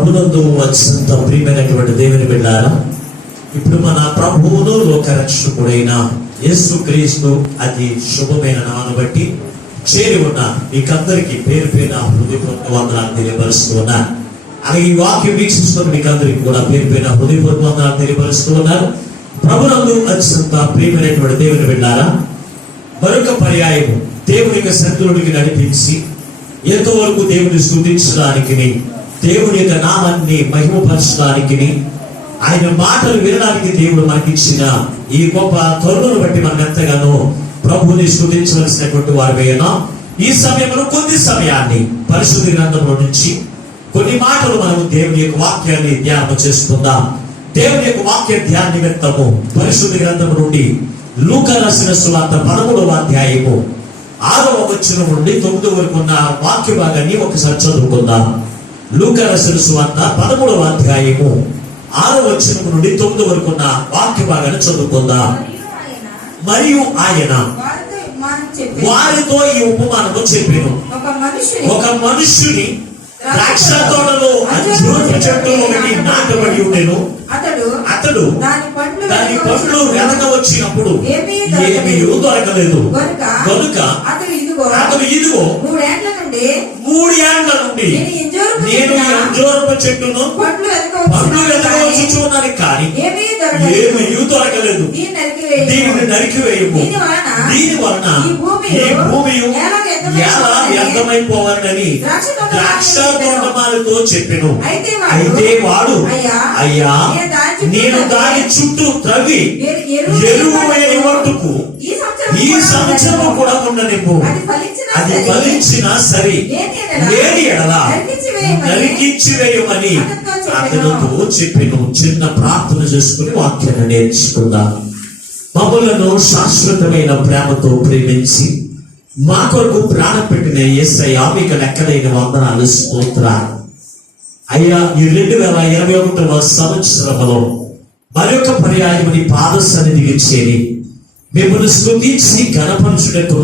ప్రభునందు అత్యంత ప్రియమైనటువంటి దేవుని బిడ్డారా, ఇప్పుడు మన ప్రభువును లోకరక్షకుడైన యేసుక్రీస్తు అతి శుభమైన నామమును బట్టి చేరి ఉన్న మీకందరికీ పేరు పేరున హృదయపూర్వక వందనాలు తెలియపరుస్తూ ఉన్నాను. అలాగే ఈ వాక్యం వీక్షిస్తున్న మీకందరికీ కూడా పేరు పేరున హృదయపూర్వక వందనాలు తెలియపరుస్తూ ఉన్నారు. ప్రభునందు అత్యంత ప్రియమైనటువంటి దేవుని బిడ్డారా, మరొక పర్యాయము దేవుని యొక్క సన్నిధిలోనికి నడిపించి ఎంతవరకు దేవుని స్తుతించడానికి, దేవుని యొక్క నామాన్ని మహిమపరచడానికి, ఆయన మాటలు వినడానికి దేవుడు మనకిచ్చిన ఈ గొప్ప కరుణను బట్టి మనం ఎంతగానో ప్రభువుని స్తుతించవలసినటువంటి వారిపైనా ఈ సమయంలో కొద్ది సమయాన్ని పరిశుద్ధ గ్రంథంలో నుంచి కొన్ని మాటలు మనము దేవుని యొక్క వాక్యాన్ని ధ్యానం చేసుకుందాం. దేవుని యొక్క వాక్య ధ్యాన నిమిత్తము పరిశుద్ధ గ్రంథం నుండి లూకా రాసిన సువార్త 13వ అధ్యాయము 6వ వచనం నుండి 9 వరకు ఉన్న వాక్య భాగాన్ని ఒకసారి చదువుకుందాం. లూకా రాసిన సువార్త 13వ అధ్యాయము 6వ వచనం నుండి 9 వరకు ఉన్న వాక్య భాగాన్ని చదువుకుందాం. మరియు ఆయన వారితో ఈ ఉపమానము చెప్పాను. ఒక మనుష్యుని ద్రాక్ష తోటలో అంజూరపు చెట్టు ఒకటి నాటబడి ఉండెను. అతడు దాని పండ్లు వెనక వచ్చినప్పుడు ఏమీ దొరకలేదు కనుక అతడు ఇదిగో 3 ఏండ్ల నుండి నేను ఈ అంజూరపు చెట్టును పండ్లు వెతకవచ్చుచున్నాను, కానీ ఏమీ దొరకలేదు. దీనిని నరికివేయము, దీని వలన ఈ భూమి ఎలా వ్యర్థమైపోవాలని ద్రాక్ష తోటమాలతో చెప్పెను. అయితే వాడు, అయ్యా, నేను దాని చుట్టూ త్రవ్వి ఎరువు వేయని మట్టుకు ఈ సంవత్సరం కూడా ఉండనివ్వు. అది ఫలించినా సరే లేని ఎడలా నరికించి వేయమని అతనితో చెప్పెను. చిన్న ప్రార్థన చేసుకుని వాక్యాన్ని నేర్చుకుందాం. మమ్మలను శాశ్వతమైన ప్రేమతో ప్రేమించి మా కొరకు ప్రాణం పెట్టిన యేసయ్యా, మీకు లెక్కలైన వందనాలు, స్తోత్రాలు. అయ్యా, ఈ 2021వ సంవత్సరంలో మరొక పర్యాయం నీ పాద సన్నిధికి చేరి మిమ్మల్ని స్తుతించి ఘనపరచుటకు,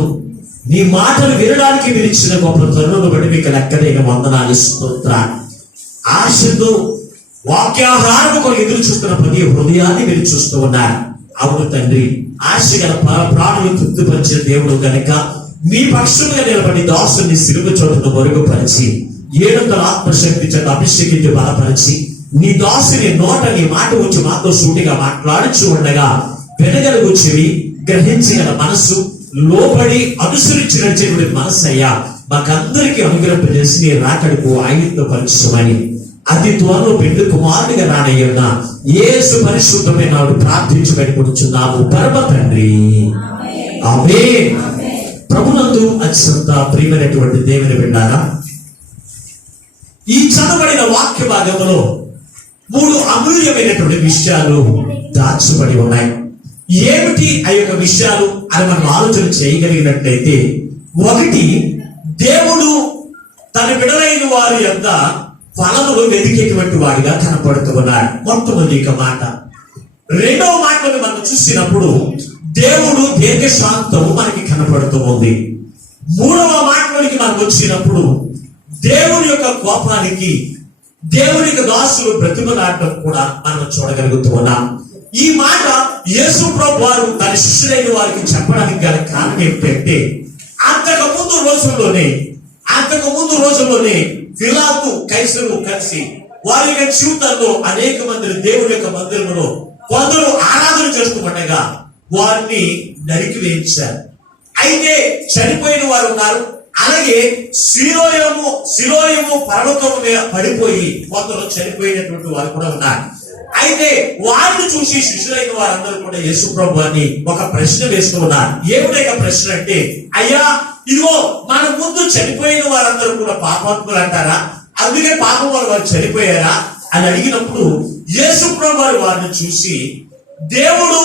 నీ మాటలు వినడానికి మీరు ఇచ్చిన గొప్ప తరుణను బట్టి మీకు లెక్కలైన వందనాలు, స్తోత్రాలు. ఆశతో వాక్యాహారము కొరకు ఎదురు చూస్తున్న ప్రతి హృదయాన్ని మీరు చూస్తూ ఉన్నారు. అవును తండ్రి, ఆశ గల ప్రాణులు తృప్తిపరిచిన దేవుడు కనుక మీ పక్షముగా నిలబడి దాసుని సిలువ చోటును మరుగుపరిచి 700 ఆత్మశక్తి చేత అభిషేకించి బలపరిచి నీ దాసుని నోట నీ మాట వచ్చి మాతో సూటిగా మాట్లాడుచు ఉండగా వినగలుగు చెవి, గ్రహించగల మనస్సు, లోబడి అనుసరించి నడిచేటువంటి మనస్సు అయ్యా మాకందరికీ అనుగ్రహింపజేసి నీ రాకడకు ఆయుధపరచమని అతి త్వరలో పెళ్లి కుమారుడిగా రానయ్యున్న యేసు పరిశుద్ధమైన నాడు ప్రార్థించి పెట్టుకుంటున్నాము పరమ తండ్రి, ఆమేన్. ప్రభునందు అత్యంత ప్రియమైనటువంటి దేవుని బిడ్డారా, ఈ చదవబడిన వాక్య భాగంలో 3 అమూల్యమైనటువంటి విషయాలు దాచబడి ఉన్నాయి. ఏమిటి ఆ యొక్క విషయాలు అని మనం ఆలోచన చేయగలిగినట్లయితే, 1, దేవుడు తన బిడ్డలైన వారి యొక్క ఫలములు వెతికేటువంటి వాడిగా కనపడుతూ ఉన్నాడు. మొట్టమొదటి మాట. 2వ మాటను మనం చూసినప్పుడు దేవుడు దీర్ఘశాంతము మనకి కనపడుతూ ఉంది. 3వ మాటలోనికి మనం వచ్చినప్పుడు దేవుని యొక్క కోపానికి దేవుని యొక్క దాసులు బ్రతిమలాడటం కూడా మనం చూడగలుగుతూ ఉన్నాం. ఈ మాట యేసు ప్రభు వారు తన శిష్యులైన వారికి చెప్పడానికి గల కారణం ఏమిటంటే, అంతకు ముందు రోజుల్లోనే పిలాతు, కైసరు కలిసి వారి యొక్క జీవితాల్లో అనేక మంది దేవుని యొక్క మందిరంలో కొందరు ఆరాధన చేస్తూ ఉండగా వారిని నరికి వేయించారు. అయితే చనిపోయిన వారు ఉన్నారు. అలాగే శిలోయము పర్వతము మీద పడిపోయి కొందరు చనిపోయినటువంటి వారు కూడా ఉన్నారు. అయితే వారిని చూసి శిష్యులైన వారందరూ కూడా యేసు ప్రభువుని ఒక ప్రశ్న వేస్తూ ఉన్నారు. ఏమిటైనా ప్రశ్న అంటే, అయ్యా, ఇదిగో మన ముందు చనిపోయిన వారందరూ కూడా పాపాత్ములు అంటారా? అందుకే పాపం వారు చనిపోయారా అని అడిగినప్పుడు యేసు ప్రభువు వారిని చూసి, దేవుడు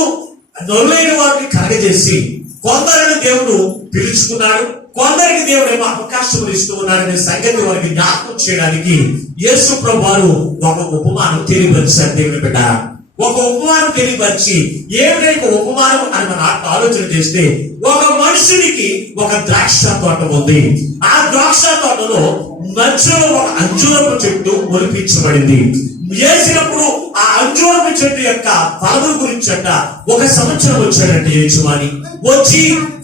నరులైన వారిని కలగజేసి కొందరిని దేవుడు పిలుచుకున్నాడు, కొందరికి దేవుడు ఏమో అవకాశములు ఇస్తూ ఉన్నాడనే సంగతి వారికి జ్ఞాపకం చేయడానికి యేసు ప్రభువు ఒక ఉపమానం తెలియపరిచారు. దేవుని బిడ్డ, ఒక ఉపమానం తెలియపరిచి ఏమిటైనా ఉపమానం అని మనం ఆలోచన చేస్తే, ఒక మనుషునికి ఒక ద్రాక్ష తోట ఉంది. ఆ ద్రాక్ష తోట స్థలములో మధ్యలో ఒక అంజూరపు చెట్టు మొలిపించబడింది. వేసినప్పుడు ఆ అంజూరపు చెట్టు యొక్క ఫలముల గురించట 1 సంవత్సరం వచ్చాడంటే యజమాని. వచ్చి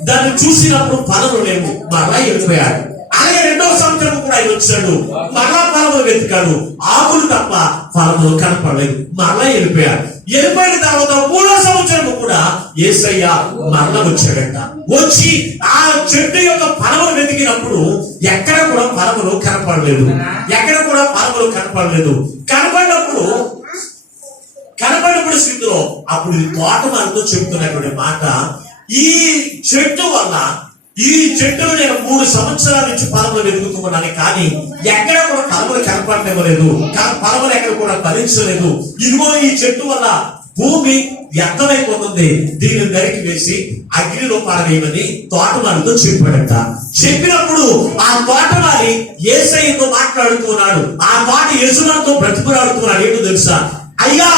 దాన్ని చూసినప్పుడు ఫలములు లేవు, మరలా వెళ్ళిపోయాడు. అలాగే 2వ సంవత్సరం కూడా ఆయన వచ్చాడు, మరలా ఫలములు వెతికాడు, ఆకులు తప్ప ఫలములు కనపడలేదు, మరలా వెళ్ళిపోయాడు. వెళ్ళిపోయిన తర్వాత 3వ సంవత్సరం కూడా యేసయ్య మరలా వచ్చాడంట. వచ్చి ఆ చెట్టు యొక్క ఫలములు వెతికినప్పుడు ఎక్కడ కూడా ఫలములు కనపడలేదు, ఎక్కడ కూడా ఫలములు కనపడలేదు. కనపడినప్పుడు స్థితిలో అప్పుడు తోటమాలితో చెబుతున్నటువంటి మాట, ఈ చెట్టు వల్ల, ఈ చెట్టును నేను 3 సంవత్సరాల నుంచి ఫలములు వెతుకుతున్నాను, కానీ ఎక్కడ కూడా ఫలములు కనపడలేదు, ఫలములు ఎక్కడ కూడా ఫలించలేదు. ఇదిగో ఈ చెట్టు వల్ల భూమి వ్యర్థమైపోతుంది, దీన్ని నరికి వేసి అగ్నిలో పారవేయమని తోటమాలితో చెప్పాడంట. చెప్పినప్పుడు ఆ తోటమాలి యేసయ్యతో మాట్లాడుతున్నాడు, ఆ తోట యజమానితో బ్రతికులాడుతున్నాడు. ఏంటో తెలుసా? అయ్యా,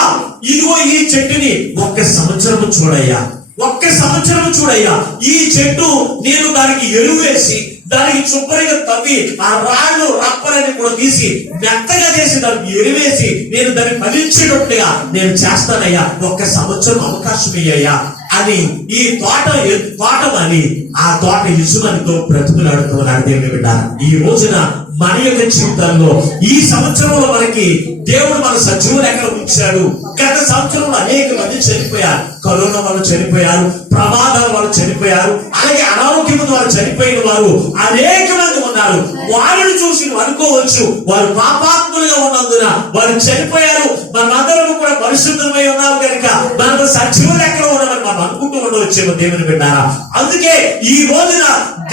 ఇదిగో ఈ చెట్టుని 1 సంవత్సరం చూడయ్యా, 1 సంవత్సరం చూడయ్యా. ఈ చెట్టు నేను దానికి ఎరువు వేసి, దానికి శుభ్రంగా తవ్వి, ఆ రాళ్ళు రప్పలని కూడా తీసి మెత్తగా చేసి దానికి ఎరువేసి నేను దాన్ని ఫలించేటట్టుగా నేను చేస్తానయ్యా, 1 సంవత్సరం అవకాశం ఇయ్యయ్యా అని ఈ తోటమని ఆ తోట యజమానితో బ్రతుకులాడుతున్నాడు. దేవుని బిడ్డ, ఈ రోజున మన యొక్క జీవితాల్లో ఈ సంవత్సరంలో మనకి దేవుడు మన సజీవులు ఎక్కడ ఉంచాడు. గత సంవత్సరంలో అనేక మంది చనిపోయారు, కరోనా వల్ల చనిపోయారు, ప్రమాదాల వల్ల చనిపోయారు, అలాగే అనారోగ్యం ద్వారా చనిపోయిన వారు అనేక మంది ఉన్నారు. వారిని చూసి అనుకోవచ్చు వారు పాపాత్ములుగా ఉన్నందున వారు చనిపోయారు, మనమందరం కూడా పరిశుద్ధమై ఉన్నాము కనుక మనకు సజీవులు ఎక్కడ ఉన్నామని మనం అనుకుంటూ ఉండవచ్చేమో. దేవుని బిడ్డారా, అందుకే ఈ రోజున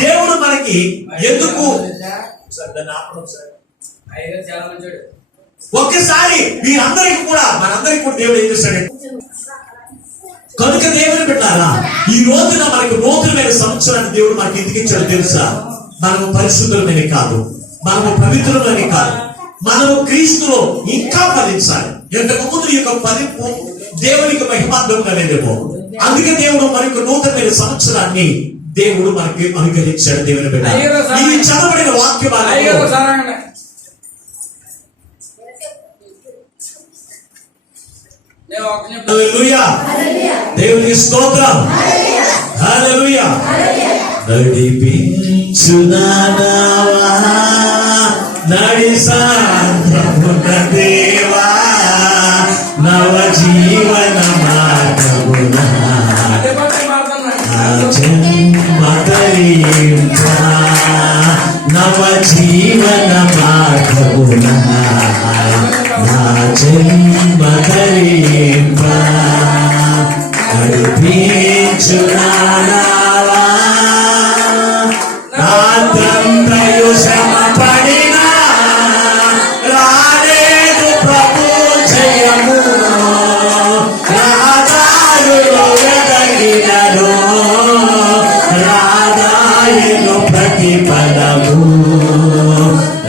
దేవుడు మనకి ఎందుకు ఒక్కసారి మనందరికి కూడా దేవుడు ఏం చేశాడు కనుక దేవుని పెట్టారా, ఈ రోజున మనకు నూతనమైన సంవత్సరాన్ని దేవుడు మనకి ఎందుకు ఇచ్చాడు తెలుసా? మనము పరిశుద్ధులమని కాదు, మనము పవిత్రులమని కాదు, మనము క్రీస్తులో ఇంకా ఫలించాలి. ఇంతకు ముందు యొక్క ఫలింపు దేవునికి మహిమార్థంగా లేదేమో. అందుకే దేవుడు మనకు నూతనమైన సంవత్సరాన్ని దేవుడు మనకి అనుగ్రహించాడు. దేవుని బిడ్డ, ఈ చదవబడిన వాక్య దేవునికి స్తోత్రం. హల్లెలూయా. నడిపించునావా నడి సాంద్రమున దేవా నవ జీవన మార్గమున నవ జీవన మార్గమున నా జన్మ ధరింపా నడిపించునావా రాత్రంతయు శ్రమ పడినా రాలేదు ప్రభు జయము రాదారులో వెదగినను రాదాయను ప్రతిఫలము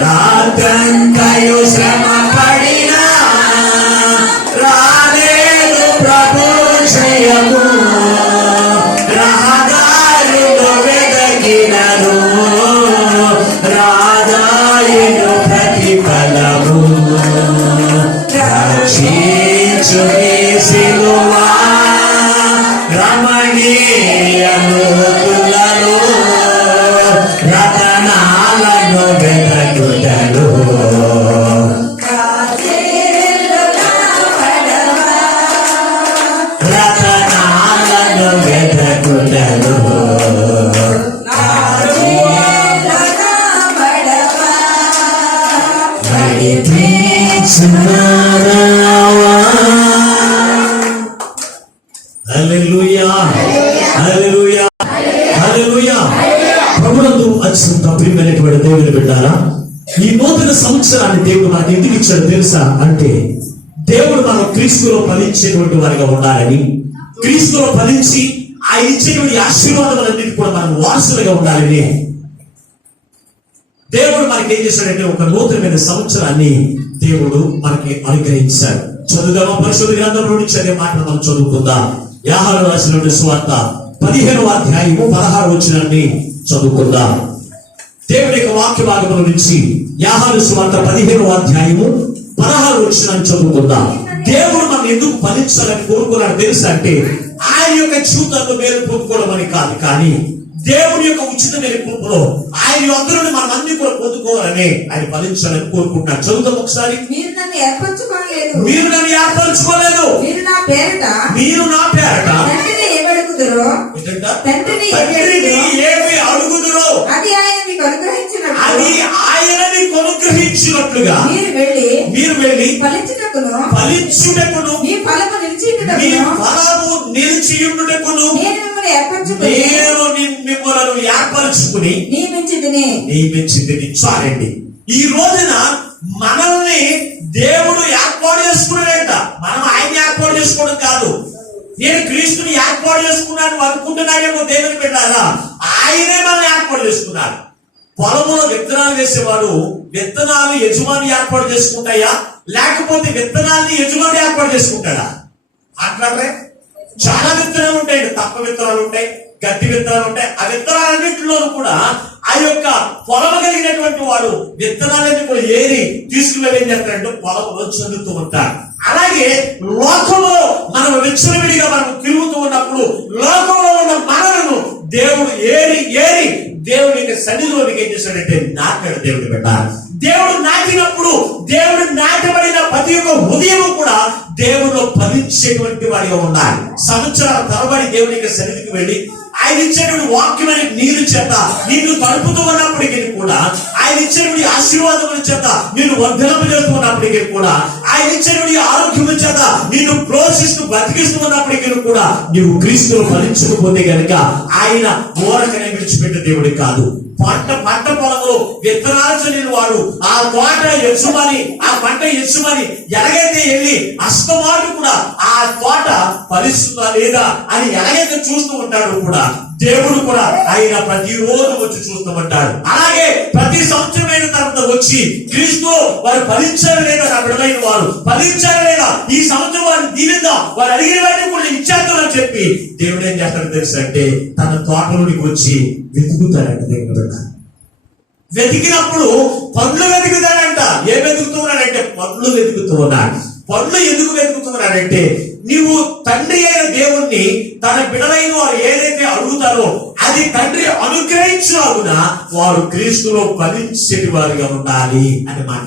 రాత్రంతయు శ్రమ పడినా రాలేదు ప్రభు జయము రాదారులో వెదగినను రాదాయను ప్రతిఫలము రక్షించు సిలువా రమణీయ మూర్తులలో రతనాలను వెదకుటలు రతనాలను వెదకుటలు హల్లెలూయా హల్లెలూయా హల్లెలూయా. ప్రభునందు అత్యంత ప్రియమైనటువంటి దేవుని బిడ్డారా, ఈ నూతన సంవత్సరాన్ని దేవుడు మనకి ఎందుకు ఇచ్చాడు తెలుసా? అంటే దేవుడు మనం క్రీస్తులో ఫలించేటువంటి వారిగా ఉండాలని, క్రీస్తులో ఫలించి ఆ ఇచ్చేటువంటి ఆశీర్వాదాలన్నిటి కూడా మనం వారసులుగా ఉండాలని దేవుడు మనకి ఏం చేశాడంటే ఒక నూతనమైన సంవత్సరాన్ని దేవుడు మనకి అనుగ్రహించాడు. చదువుదామా? పరిశుద్ధ గ్రంథంలో నుంచి చదివే మాటలు మనం చదువుకుందాం. యోహాను రాసినటువంటి సువార్త 15వ అధ్యాయము 16వ వచనాన్ని చదువుకుందాం. దేవుని యొక్క వాక్య భాగముల నుంచి యోహాను సువార్త 15వ అధ్యాయము 16 వచనం చదువుకుందాం. దేవుడు మనం ఎందుకు ఫలించాలని కోరుకున్నాడు తెలుసా అంటే ఆయన యొక్క జీవితంలో మేలు పొందుకోవడం అని కాదు, కానీ దేవుని యొక్క ఉచితమైన కృపలో ఆయన అందరూ మనం అన్ని కూడా పొందుకోవాలని ఆయన ఫలించాలని కోరుకుంటున్నాడు. చదువుతాం ఒకసారి. మీరు నన్ను ఏర్పరచుకోలేదు, మీరు నన్ను ఏర్పరచుకోలేదు, మీరు నా పేరట తండ్రిని ఏమి అడుగుదురో ఏమి అడుగుదురో అది ఆయన మీకు అనుగ్రహించినట్లుగా మీరు వెళ్ళి ఫలించుటకును మీ ఫలము నిలిచియుండుటకును నేను మిమ్మల్ని మిమ్మల్ని ఏర్పరచుకుని నియమించితిని. చాలండి. ఈ రోజున మనల్ని దేవుడు ఏర్పాటు చేసుకున్నాడంట. మనం ఆయన ఏర్పాటు చేసుకోవడం కాదు. నేను క్రీస్తుని ఏర్పాటు చేసుకున్నాను అనుకుంటున్నాడేమో దేవుని పెట్టాలా, ఆయనే మనల్ని ఏర్పాటు చేసుకున్నాడు. పొలంలో విత్తనాలు వేసేవాడు విత్తనాలు యజమాని ఏర్పాటు చేసుకుంటాయా, లేకపోతే విత్తనాన్ని యజమాని ఏర్పాటు చేసుకుంటాడా? మాట్లాడరే. చాలా విత్తనాలు ఉంటాయి, తప్ప విత్తనాలు ఉంటాయి, గట్టి విత్తనాలు ఉంటాయి. ఆ విత్తనాలన్నింటిలోనూ కూడా ఆ యొక్క పొలం కలిగినటువంటి వాడు విత్తనాలన్నీ కూడా ఏరి తీసుకువెళ్ళి ఏం చేస్తారంటే పొలంలో చదువుతూ ఉంటారు. అలాగే లోకంలో మనం విచ్చలవిడిగా మనం తిరుగుతూ ఉన్నప్పుడు లోకంలో ఉన్న మనలను దేవుడు ఏరి దేవుడి యొక్క సన్నిధిలోనికి ఏం చేశాడంటే నాటాడు. దేవుడు పెట్టారు. దేవుడు నాటినప్పుడు దేవుడు నాటబడిన ప్రతి ఒక్క హృదయం కూడా దేవుడిలో ఫలించేటువంటి వాడిగా ఉండాలి. సంవత్సరాల తరబడి దేవుని యొక్క సన్నిధికి వెళ్ళి ఆయన ఇచ్చేటువంటి వాక్యమైన నీరు చేత నిన్ను తడుపుతూ ఉన్నప్పటికీ కూడా, ఆయన ఇచ్చేటువంటి ఆశీర్వాదముల చేత నిన్ను వర్ధనపజేస్తూ ఉన్నప్పటికీ కూడా, ఆయన ఇచ్చేటువంటి ఆరోగ్యము చేత నిన్ను ప్రోత్సహిస్తూ బ్రతికిస్తూ ఉన్నప్పటికీ కూడా నీవు క్రీస్తును ఫలించకపోతే గనుక ఆయన ఊరకనే విడిచిపెట్టే దేవుడి కాదు. పంట పొలంలో విత్తనాలు చల్లిన వాడు ఆ తోట యజమాని, ఆ పంట యజమాని ఎలాగైతే వెళ్ళి అస్తమాటు కూడా ఆ తోట ఫలిస్తుందా లేదా అని ఎలాగైతే చూస్తూ ఉంటాడు కూడా, దేవుడు కూడా ఆయన ప్రతిరోజు వచ్చి చూస్తూ ఉంటాడు. అలాగే ప్రతి సంవత్సరమైన తర్వాత వచ్చి క్రీస్తు వారు ఫలించారు లేదా, నా బిడ్డలైన వారు ఫలించారు లేదా, ఈ సంవత్సరం వారిని దీనిద్దాం, వారు అడిగిన వారిని కూడా ఇచ్చేద్దామని చెప్పి దేవుడు ఏం చేస్తాడో తెలుసు అంటే తన తోటలోనికి వచ్చి వెతుకుతాడంట. దేవుడు వెతికినప్పుడు పండ్లు వెతుకుతాడంట. ఏం వెతుకుతూ ఉన్నాడంటే పండ్లు వెతుకుతూ ఉన్నాడు. పండ్లు ఎందుకు వెతుకుతున్నాడంటే నీవు తండ్రి అయిన దేవుణ్ణి తన బిడ్డలైన వారు ఏదైతే అడుగుతారో అది తండ్రి అనుగ్రహించినాగున వారు క్రీస్తులో ఫలించేటి వారిగా ఉండాలి అని మాట.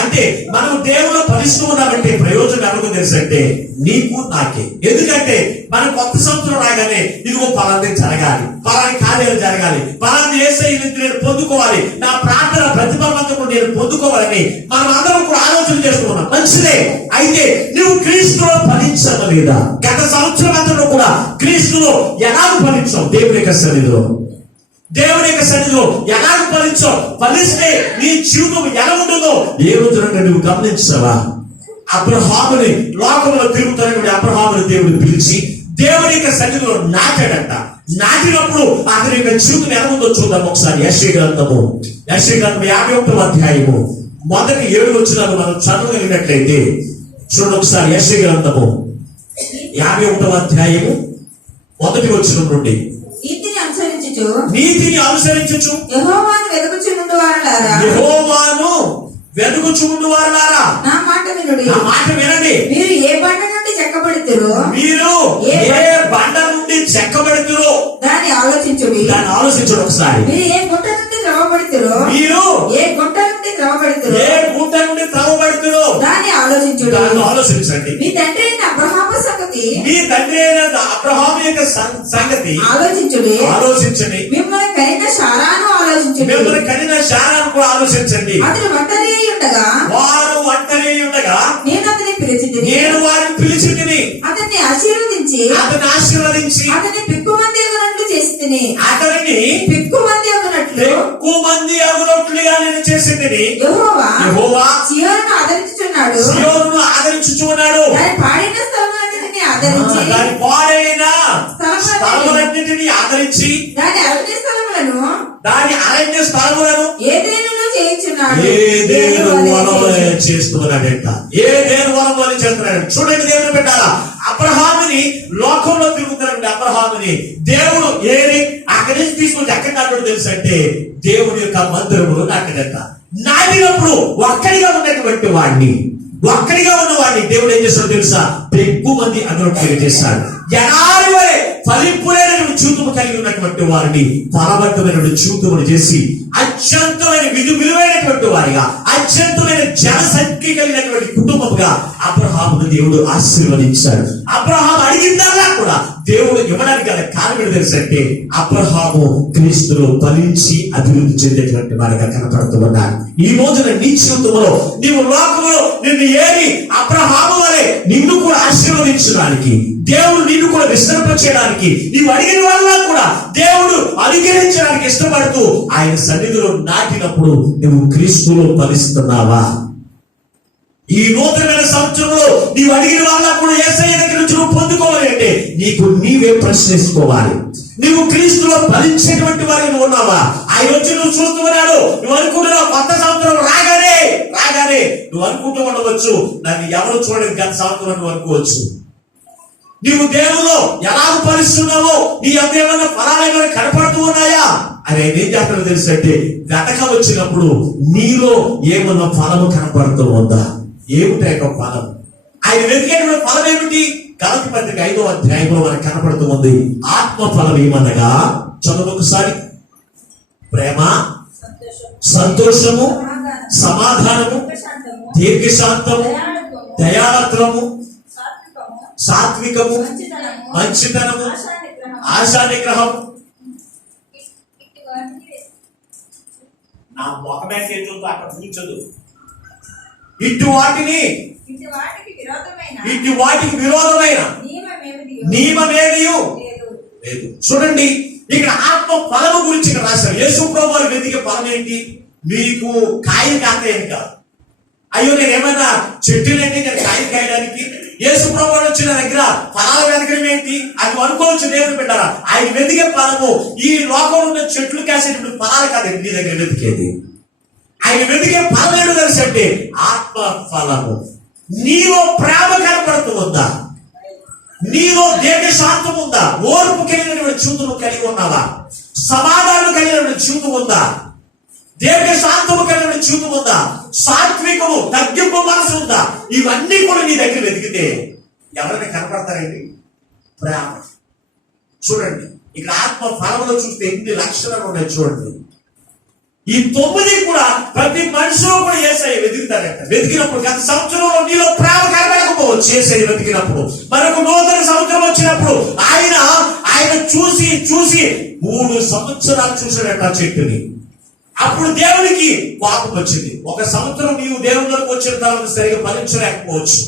అంటే మనం దేవులో ఫలిస్తూ ఉన్నామంటే ప్రయోజనం ఎవరికి తెలుసు అంటే నీకు నాకే. ఎందుకంటే మనం కొత్త సంవత్సరం రాగానే ఇదిగో పలాంటి జరగాలి, పలాని కార్యాలు జరగాలి, పలాంటి ఏసై నేను పొందుకోవాలి, నా ప్రార్థన ప్రతిఫలవంతం నేను పొందుకోవాలని మనం అందరం కూడా ఆలోచన చేసుకున్నాం. మంచిదే. అయితే నువ్వు క్రీస్తులో ఫలించావు లేదా? గత సంవత్సరం అంతా కూడా క్రీస్తులో ఎలాగ ఫలించావు? దేవుని యొక్క సన్నిధిలో ఎలాగ ఫలించావు? ఫలిస్తే నీ జీవితం ఎలా ఉంటుందో ఏ రోజున నువ్వు గమనించావా? అబ్రహాముని లోకంలో తిరుగుతున్నటువంటి అబ్రహాముని దేవుడు పిలిచి దేవుని యొక్క సన్నిధిలో నాటాడంట. నాటినప్పుడు అతని యొక్క జీవితం ఎలా ఉందో చూద్దాం ఒకసారి. యెషయా గ్రంథము 51వ అధ్యాయము మొదటి 7 వచనాలు మనం చదవగలిగినట్లయితే చూడండి ఒకసారి. యెషయా గ్రంథము 51వ అధ్యాయము మొదటి వచనం నుండి. నీతిని అనుసరించుచు యెహోవాను వెదుకుచుండు వారలారా నా మాట వినండి. మీరు ఏ బండ నుండి చెక్కబడితురో దాన్ని ఆలోచించుడి. ఒకసారి. మీరు ఏ గుంట నుండి త్రవ్వబడితురో దాన్ని ఆలోచించండి. మీ తండ్రి అయిన అబ్రహాము యొక్క సంగతి ఆలోచించండి. మిమ్మల్ని కనిన శారాను కూడా ఆలోచించండి. అతను ఒంటరి అయి ఉండగా నేను అతన్ని వారిని పిలిచితిని. అతన్ని ఆశీర్వదించి అతన్ని పిక్కుమంది అగునట్లు చేసి అతనిని పిక్కుమంది అగునట్లుగా నేను చేసింది. యెహోవా సియోనును ఆదరించుచున్నాడు. దాని పాడైన స్థలములన్నిటిని ఆదరించి దాని అరణ్య స్థలములను ఏదెనులో చేస్తున్నాడంట. ఏదెను వనంలో చేస్తున్నాడు. చూడండి దేవుని పెట్టాలా. అబ్రహాముని లోకంలో తిరుగుతున్నటువంటి అబ్రహాముని దేవుడు ఏరి అక్కడి నుంచి తీసుకొని ఎక్కడ నాటాడు తెలుసు అంటే దేవుడి యొక్క మందిరములో నాటడట. నాటినప్పుడు ఒక్కడిగా ఉన్నటువంటి వాడిని దేవుడు ఏం చేస్తాడు తెలుసా? ఎక్కువ మంది అభివృద్ధి చేశాడు. ఎడారి వలె ఫలింపులైనటువంటి జీవితం కలిగి ఉన్నటువంటి వారిని ఫలవంతమైనటువంటి జీవితమును చేసి అత్యంతమైన విలువైనటువంటి వారిగా, అత్యంతమైన జనసంఖ్య కలిగినటువంటి కుటుంబముగా అబ్రహామును దేవుడు ఆశీర్వదించాడు. అబ్రహాము అడిగిందల్లా కూడా దేవుడు ఇవ్వడానికి గల కారణం తెలుసంటే అబ్రహాము క్రీస్తులో ఫలించి అభివృద్ధి చెందేటువంటి వారిగా కనపడుతూ ఉన్నాడు. ఈ రోజున నీ జీవితంలో నీవు లోకంలో నిన్ను ఏరి అబ్రహాము వలె నిన్ను కూడా ఆశీర్వదించడానికి, దేవుడు నిన్ను కూడా విస్తరింప చేయడానికి, నీవు అడిగిన వల్ల కూడా దేవుడు అనుగ్రహించడానికి ఇష్టపడుతూ ఆయన సన్నిధిలో నాటినప్పుడు నువ్వు క్రీస్తులో ఫలిస్తున్నావా? ఈ నూతనమైన సంవత్సరంలో నీవు అడిగిన వాళ్ళ కూడా యేసయ్య దగ్గర నుంచి నువ్వు పొందుకోవాలి అంటే నీకు నీవే ప్రశ్నించుకోవాలి. నువ్వు క్రీస్తులో ఫలించేటువంటి వారిని నువ్వు ఉన్నావా? ఆయన వచ్చి నువ్వు చూస్తున్నాడు, నువ్వు అనుకుంటున్నావు కొత్త సంవత్సరం రాగానే నువ్వు అనుకుంటూ ఉండవచ్చు నన్ను ఎవరు చూడలేదు గత సంవత్సరం నువ్వు అనుకోవచ్చు. నీవు దేవుల్లో ఎలా ఫలిస్తున్నావో నీ యొక్క ఏమైనా ఫలాలు కనపడుతూ ఉన్నాయా అని ఆయన ఏం చేస్తాడో తెలుసు అంటే వెతక వచ్చినప్పుడు నీలో ఏమన్నా ఫలము కనపడుతూ ఉందా? ఏమిటి యొక్క ఫలం? ఆయన వెతికేటువంటి ఫలం ఏమిటి? గలతీ పత్రిక 5వ అధ్యాయంలో మనకు కనపడుతూ ఉంది. ఆత్మ ఫలం ఏమనగా చదువు ఒకసారి. ప్రేమ, సంతోషము, సమాధానము, దీర్ఘశాంతము, దయాళత్వము, సాత్వికము, మంచితనము, ఆశా నిగ్రహం. నా మొహమే చేతులతో అక్కడ కూర్చోదు. ఇటు వాటికి విరోధమైన నియమమేదియు లేదు. చూడండి, ఇక్కడ ఆత్మ ఫలము గురించి ఇక్కడ రాశారు. యేసు ప్రభువు వారు వెతికే ఫలం ఏంటి? మీకు కాయలు కాస్తాయని కాదు. అయ్యో నేను ఏమైనా చెట్టునండి నేను కాయలు కాయడానికి. యేసు ప్రభువు వచ్చిన దగ్గర ఫలాలు వెతకడం ఏంటి అది అనుకోవచ్చు. దేవుడు పెట్టారా? ఆయన వెతికే ఫలము ఈ లోకంలో ఉన్న చెట్లు కాసేటువంటి ఫలాలు కాదండి నీ దగ్గర వెతికేది. ఆయన వెతికే ఫలం ఏంటో తెలుసు అంటే ఆత్మ ఫలము. నీలో ప్రేమ కనపడుతూ ఉందా? నీలో దీర్ఘశాంతం ఉందా? ఓర్పు కలిగినటువంటి జీవితం కలిగి ఉన్నావా? సమాధానం కలిగినటువంటి జీవితం ఉందా? దీర్ఘశాంతము కలిగినటువంటి జీవితం ఉందా? సాత్వికము, తగ్గింపు మనసు ఉందా? ఇవన్నీ కూడా నీ దగ్గర వెతికితే ఎవరైనా కనపడతారండి? ప్రేమ. చూడండి, ఇక్కడ ఆత్మ ఫలములో చూస్తే ఎన్ని లక్షణాలు ఉన్నాయి చూడండి. ఈ 9 కూడా ప్రతి మనిషిలో కూడా యేసయ్య వెతుకుతారట. వెతికినప్పుడు గత సంవత్సరంలో నీలో ప్రేమ కనబడకపోవచ్చు. యేసయ్య వెతికినప్పుడు మరొక నూతన సంవత్సరం వచ్చినప్పుడు ఆయన చూసి 3 సంవత్సరాలు చూసాడట చెట్టుని. అప్పుడు దేవునికి కోపం వచ్చింది. ఒక సంవత్సరం నీవు దేవుళ్ళకి వచ్చిన తర్వాత సరిగా ఫలించలేకపోవచ్చు.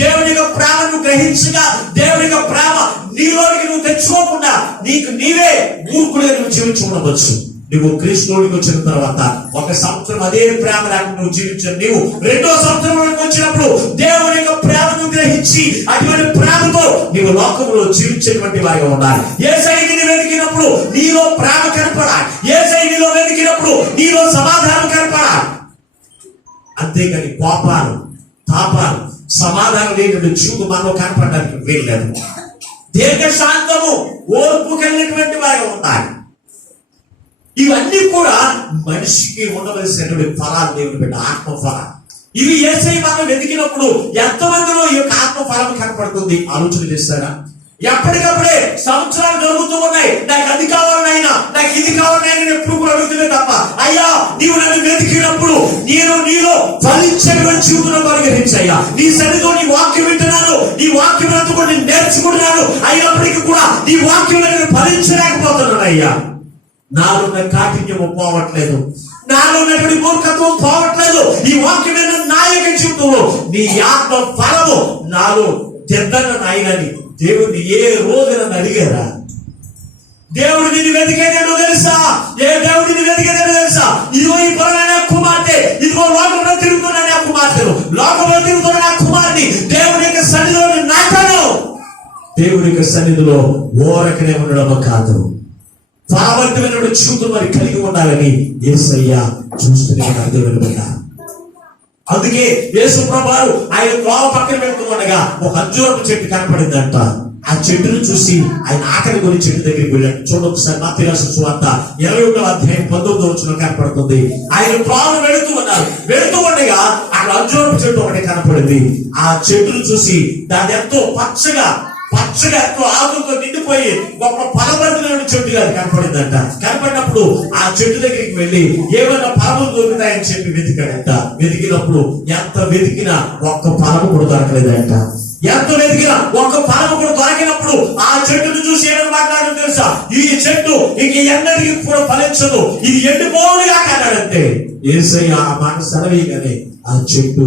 దేవుని యొక్క ప్రేమను గ్రహించగా దేవుని యొక్క ప్రేమ నీలోనికి నువ్వు తెచ్చుకోకుండా నీకు నీవే మూర్ఖుడిగా నువ్వు జీవించుకోవచ్చు. నువ్వు క్రీస్తులోకి వచ్చిన తర్వాత ఒక సంవత్సరం అదే ప్రేమ లేకుండా నువ్వు జీవించావు. నీవు 2వ సంవత్సరంలోకి వచ్చినప్పుడు దేవుని యొక్క ప్రేమను గ్రహించి అటువంటి ప్రేమతో నీవు లోకంలో జీవించేటువంటి వారిగా ఉండాలి. యేసయ్యని వెతికినప్పుడు నీలో ప్రేమ కనపడాలి. యేసయ్య నీలో వెతికినప్పుడు నీలో సమాధానం కనపడాలి. అంతేకాని కోపాలు, తాపాలు, సమాధానం లేనటువంటి చూపు మనలో కనపడడానికి వీల్లేదు. దీర్ఘశాంతము, ఓర్పు కలిగినటువంటి వారిగా ఉండాలి. ఇవన్నీ కూడా మనిషికి ఉండవలసినటువంటి ఫలాలు దేవుని బిడ్డ ఆత్మ ఫలం. ఇవి యేసయ్య మనం వెతికినప్పుడు ఎంతమందిలో ఈ యొక్క ఆత్మ ఫలం కనపడుతుంది ఆలోచన చేస్తారా? ఎప్పటికప్పుడే సంవత్సరాలు జరుగుతూ ఉన్నాయి. నాకు అది కావాలనైనా, నాకు ఇది కావాలనైనా ఎప్పుడు కూడా అడుగుతుంది తప్ప అయ్యా నీవు నన్ను వెతికినప్పుడు నేను నీలో ఫలించేటువంటి జీవితం పరిగణించయ్యా. నీ సన్నిధిలో నీ వాక్యం వింటున్నాను, నీ వాక్యం కూడా నేను నేర్చుకుంటున్నాను. అయినప్పటికీ కూడా నీ వాక్యం నేను ఫలించలేకపోతున్నాను అయ్యా. నాలో ఉన్న కాఠిన్యము పోవట్లేదు, నాలో ఉన్నటువంటి మూర్ఖత్వం పోవట్లేదు. ఈ వాక్యమైన నా యొక్క జీవితంలో నీ ఆత్మ ఫలము నాలో తెద్దన్న నాయనని దేవుడిని ఏ రోజు నన్ను అడిగారా? దేవుడు నిన్ను వెతికేదేటో తెలుసా? దేవుడిని వెతికేదేటో తెలుసా? ఇదిగో ఈ పొలమైన కుమార్తె, ఇదిగో లోకంలో తిరుగుతున్న నా కుమార్తెను, లోకంలో తిరుగుతున్న నా కుమార్తెని దేవుడి యొక్క సన్నిధిలో నాటాను. దేవుడి యొక్క సన్నిధిలో ఓరకనే ఉండడం కాదు, ఫలవంతమైన జీవితం మరి కలిగి ఉండాలని యేసయ్య చూస్తూనే దేవుని బిడ్డ. అందుకే యేసు ప్రభువారు ఆయన త్రోవ పక్కన వెళ్తూ ఉండగా ఒక అంజూరపు చెట్టు కనపడిందంట. ఆ చెట్టును చూసి ఆయన ఆకలి కొని చెట్టు దగ్గరికి వెళ్ళాడు. చూడండి ఒకసారి మత్తయి రాసిన సువార్త 21వ అధ్యాయం 19వ వచనం కనపడుతుంది. ఆయన త్రోవను వెళుతూ ఉండగా అక్కడ అంజూరపు చెట్టు ఒకటి కనపడింది. ఆ చెట్టును చూసి దాని ఎంతో పచ్చగా ఎంతో ఆకులతో నిండిపోయి గొప్ప ఫలభరితమైన చెట్టుగా అది కనపడిందంట. కనపడినప్పుడు ఆ చెట్టు దగ్గరికి వెళ్ళి ఏమైనా ఫలములు దొరుకుతాయని చెప్పి వెతికాడంట. వెతికినప్పుడు ఎంత వెతికినా ఒక్క ఫలము కూడా దొరకలేదంట. ఎంత వెతికినా ఒక్క ఫలము కూడా దొరికినప్పుడు ఆ చెట్టును చూసి ఏమైనా మాట్లాడడం తెలుసా? ఈ చెట్టు ఇంక ఎన్నటికి కూడా ఫలించదు, ఇది ఎండిపోవుగా అన్నాడంటే యేసయ్య ఆ మాట సెలవీయగానే ఆ చెట్టు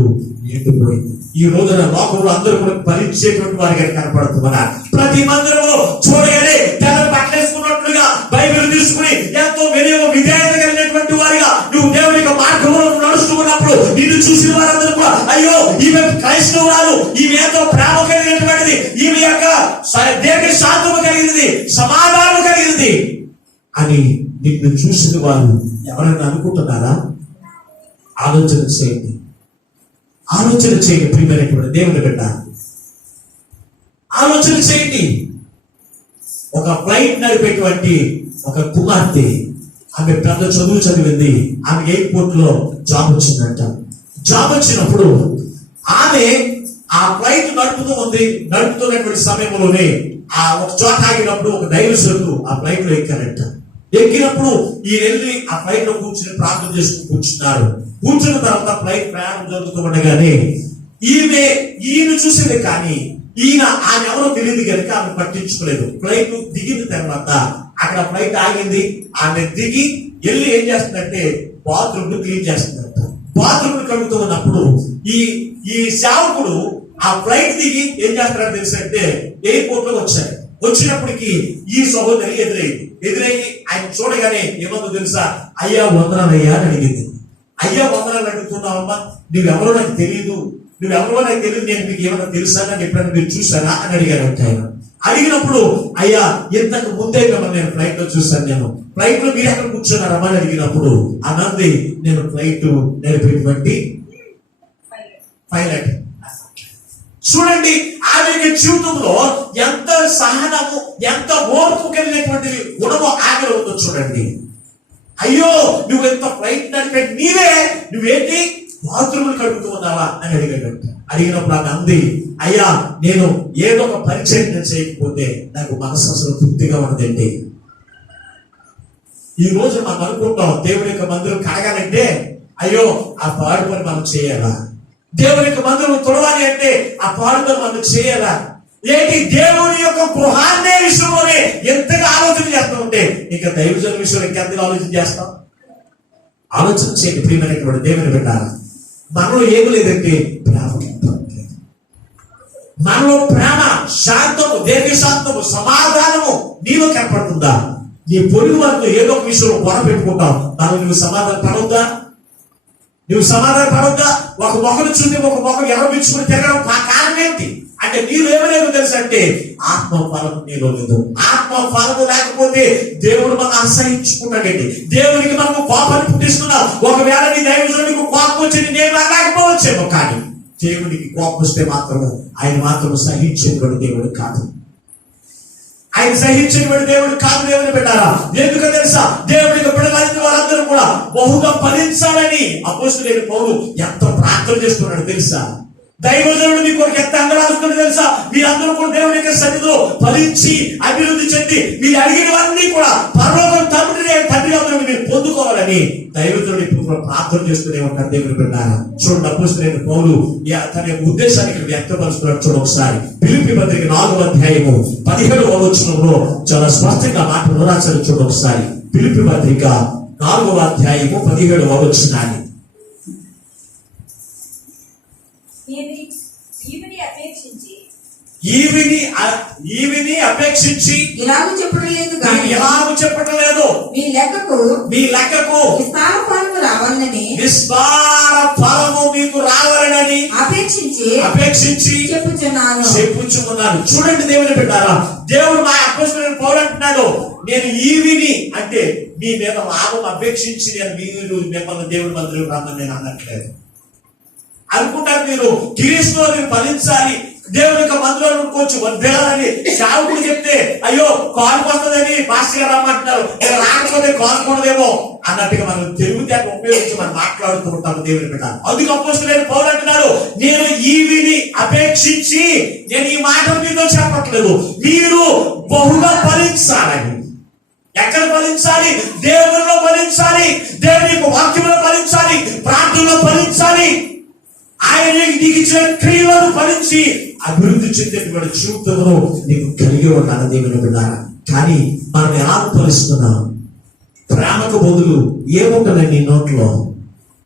ఎండిపోయింది. ఈ రోజున లోకంలో అందరూ కూడా ఫలించేటువంటి వారిగా కనపడుతున్నారు. ప్రతి మందిరము చూడగానే తెల్ల పట్టేసుకున్నట్లుగా బైబిల్ తీసుకుని ఎంతో విధేయత కలిగినటువంటి వారిగా నువ్వు దేవుని యొక్క మార్గంలో నడుస్తున్నప్పుడు నిన్ను చూసిన వారందరూ కూడా అయ్యో ఈమె క్రైస్తవురాలు, ఈమె ఎంతో ప్రేమ కలిగినటువంటిది, ఈమె యొక్క దేనికి శాంతము కలిగింది, సమాధానం కలిగింది అని నిన్ను చూసిన వారు ఎవరైనా అనుకుంటున్నారా? ఆలోచన చేయండి, ప్రియమైనటువంటి దేవుని బిడ్డ, ఆలోచన చేయండి. ఒక ఫ్లైట్ నడిపేటువంటి ఒక కుమార్తె, ఆమె పెద్ద చదువు చదివింది, ఆమె ఎయిర్పోర్ట్ లో జాబ్ వచ్చిందంట. జాబ్ వచ్చినప్పుడు ఆమె ఆ ఫ్లైట్ నడుపుతున్నటువంటి సమయంలోనే ఆ ఒక చోట ఆగినప్పుడు ఒక దైవసేవకుడు ఆ ఫ్లైట్ లో ఎక్కారంట. ఎక్కినప్పుడు ఈ వెళ్ళి ఆ ఫ్లైట్ లో కూర్చుని ప్రార్థన చేసుకుని కూర్చున్నారు. కూర్చున్న తర్వాత ఫ్లైట్ ప్రయాణం జరుగుతూ ఉండగానే ఈయన చూసింది, కానీ ఆమె ఎవరో తెలియదు కనుక ఆమె పట్టించుకోలేదు. ఫ్లైట్ దిగిన తర్వాత అక్కడ ఫ్లైట్ ఆగింది. ఆమె దిగి వెళ్ళి ఏం చేస్తుందంటే బాత్రూమ్ క్లీన్ చేస్తుందంట. బాత్రూమ్ కడుగుతూ ఉన్నప్పుడు ఈ సేవకుడు ఆ ఫ్లైట్ దిగి ఏం చేస్తాడో తెలుసంటే ఎయిర్పోర్ట్ లో వచ్చాడు. వచ్చినప్పటికీ ఈ సహోదరి ఎదురయ్యి ఆయన చూడగానే ఏమందో తెలుసా? అయ్యా వందనాలయ్యా అని అడిగింది. అయ్యా వందనాలు అడుగుతున్నావమ్మా, నువ్వెవరో నాకు తెలియదు, నేను మీకు ఏమన్నా తెలుసా, అని ఎప్పుడైనా మీరు చూసారా అని అడిగారంట ఆయన. అడిగినప్పుడు అయ్యా ఇంతకు ముందే మిమ్మల్ని నేను ఫ్లైట్ లో చూసాను, నేను ఫ్లైట్ లో మీరు ఎక్కడ కూర్చున్నారమ్మా అని అడిగినప్పుడు అన్నది నేను ఫ్లైట్ నడిపేటువంటి పైలట్. చూడండి ఆమె జీవితంలో ఎంత సహనము, ఎంత ఓర్పు కలిగినటువంటి గుణము ఆమెలో ఉందో చూడండి. అయ్యో నువ్వు ఎంత ఫ్లైట్ నడిపే నువ్వేంటి బాత్రూములు కడుగుతూ ఉన్నావా అని అడిగినప్పుడు ఆమె అంది, అయ్యా నేను ఏదో ఒక పరిచయం చేయకపోతే నాకు మనసు అసలు తృప్తిగా ఉండదండి. ఈ రోజు మనం అనుకుంటాం దేవుని యొక్క మందిరం కడగాలంటే అయ్యో ఆ పాడు పని మనం చేయాలా, దేవుని యొక్క మందిరం తొడవాలి అంటే ఆ పాడు పని మనం చేయాలా, ఏంటి దేవుని యొక్క గృహాన్నే విషయంలోనే ఎంతగా ఆలోచన చేస్తూ ఉంటే ఇంకా దైవజన విషయంలో ఇంకెంతగా ఆలోచన చేస్తాం? ఆలోచన చేయండి ప్రియమైనటువంటి దేవుని బిడ్డ. మనలో ఏమి లేదంటే ప్రేమ, మనలో ప్రేమ, శాంతము, దీర్ఘశాంతము, సమాధానము నీలో కనపడుతుందా? నీ పొరుగు వారితో ఏదో ఒక విషయంలో గొడవ పెట్టుకుంటావు, దానికి నువ్వు సమాధానం పడవుతా? ఒక మొక్కను చూసి ఒక మొక్కను ఎర్రబిచ్చుకుని తిరగడం కారణం ఏంటి అంటే నీరు ఏమలేదు తెలుసు అంటే ఆత్మ ఫలము నీలో లేదు. ఆత్మ ఫలము లేకపోతే దేవుడు మనం అసహించుకున్నాడండి. దేవునికి మనము కోపాన్ని పుట్టిస్తున్నాం. ఒకవేళ నీ దైవజనుడికి కోపం వచ్చి నేను లేకపోవచ్చేమో, కానీ దేవునికి కోపం వస్తే మాత్రము ఆయన మాత్రము సహించేటువంటి దేవుడు కాదు. ఆయన సహించేటువంటి దేవుడు కాదు. దేవుని పెట్టారా? ఎందుకు తెలుసా? దేవుడికి బిడ్డలైన వారందరూ కూడా బహుగా ఫలించాలని అపోస్తలుడైన పౌలు ఎంత ప్రార్థన చేస్తున్నాడు తెలుసా? దైవజనుడు మీ కొరకు ఎంత అంగలాడుతున్నాడు తెలుసా? మీరందరూ కూడా దేవుని యొక్క సన్నిధిలో ఫలించి అభివృద్ధి చెంది మీరు అడిగినవన్నీ కూడా పరలోకం తండ్రి అందరూ మీరు పొందుకోవాలని దైవజనుడు ఇప్పుడు కూడా ప్రార్థన చేస్తూనే ఉంటారు. దేవుని పెట్టారా? చూడండి అపోస్తలుడైన పౌలు తన యొక్క ఉద్దేశాన్ని ఇక్కడ వ్యక్తపరుస్తున్నాడు. చూడండి ఒకసారి ఫిలిప్పీ పత్రిక 4వ అధ్యాయము 17వ వచనంలో చాలా స్పష్టంగా మాటలు రాశారు. చూడండి ఒకసారి ఫిలిప్పీ పత్రిక 4వ అధ్యాయము 17వ వచనాన్ని. ఈవిని అపేక్షించి ఇలాగూ చెప్పడం లేదు, మీ లెక్కకు విస్తార ఫలము మీకు రావాలని అపేక్షించి చెప్పుచున్నాను. చూడండి దేవుని పెట్టారా? దేవుడు మా అపోస్తలుడైన పౌలు అంటున్నాడు, నేను ఈవిని అంటే మీ మీద లాభం అపేక్షించి నేను మీరు మిమ్మల్ని దేవుడి మందిరం రమ్మని నేను అనట్లేదు. అనుకుంటారు మీరు క్రీస్తులో మీరు ఫలించాలి, దేవుని యొక్క మందిరంలో కొంచెం వద్దాలని సేవకుడు చెప్తే అయ్యో కానుకొస్తుందని మాస్టర్ గారు రమ్మంటున్నారు, నేను రాకపోతే కానుకోవడదేమో అన్నట్టుగా మనం తెలుగుతేట ఉపయోగించి మనం మాట్లాడుతూ ఉంటాము దేవుని బిడ్డ. అందుకు అపోస్తలుడైన పౌలు అంటున్నాడు, నేను ఈవిని అపేక్షించి నేను ఈ మాటలు మీతో చెప్పట్లేదు, మీరు బహుగా ఫలించాలని. ఎక్కడ ఫలించాలి? దేవునిలో ఫలించాలి, దేవుని యొక్క వాక్యంలో ఫలించాలి, ప్రార్థనలో ఫలించాలి, ఆయన నీకు ఇచ్చిన క్రియలను ఫలించి అభివృద్ధి చెందేటువంటి జీవితంలో నీకు కలిగి ఉండాలి దేవుని బిడ్డారా. కానీ మనం ఎలా ఫలిస్తున్నాం? ప్రేమకు బదులు ఏముంటుందండి నీ నోట్లో?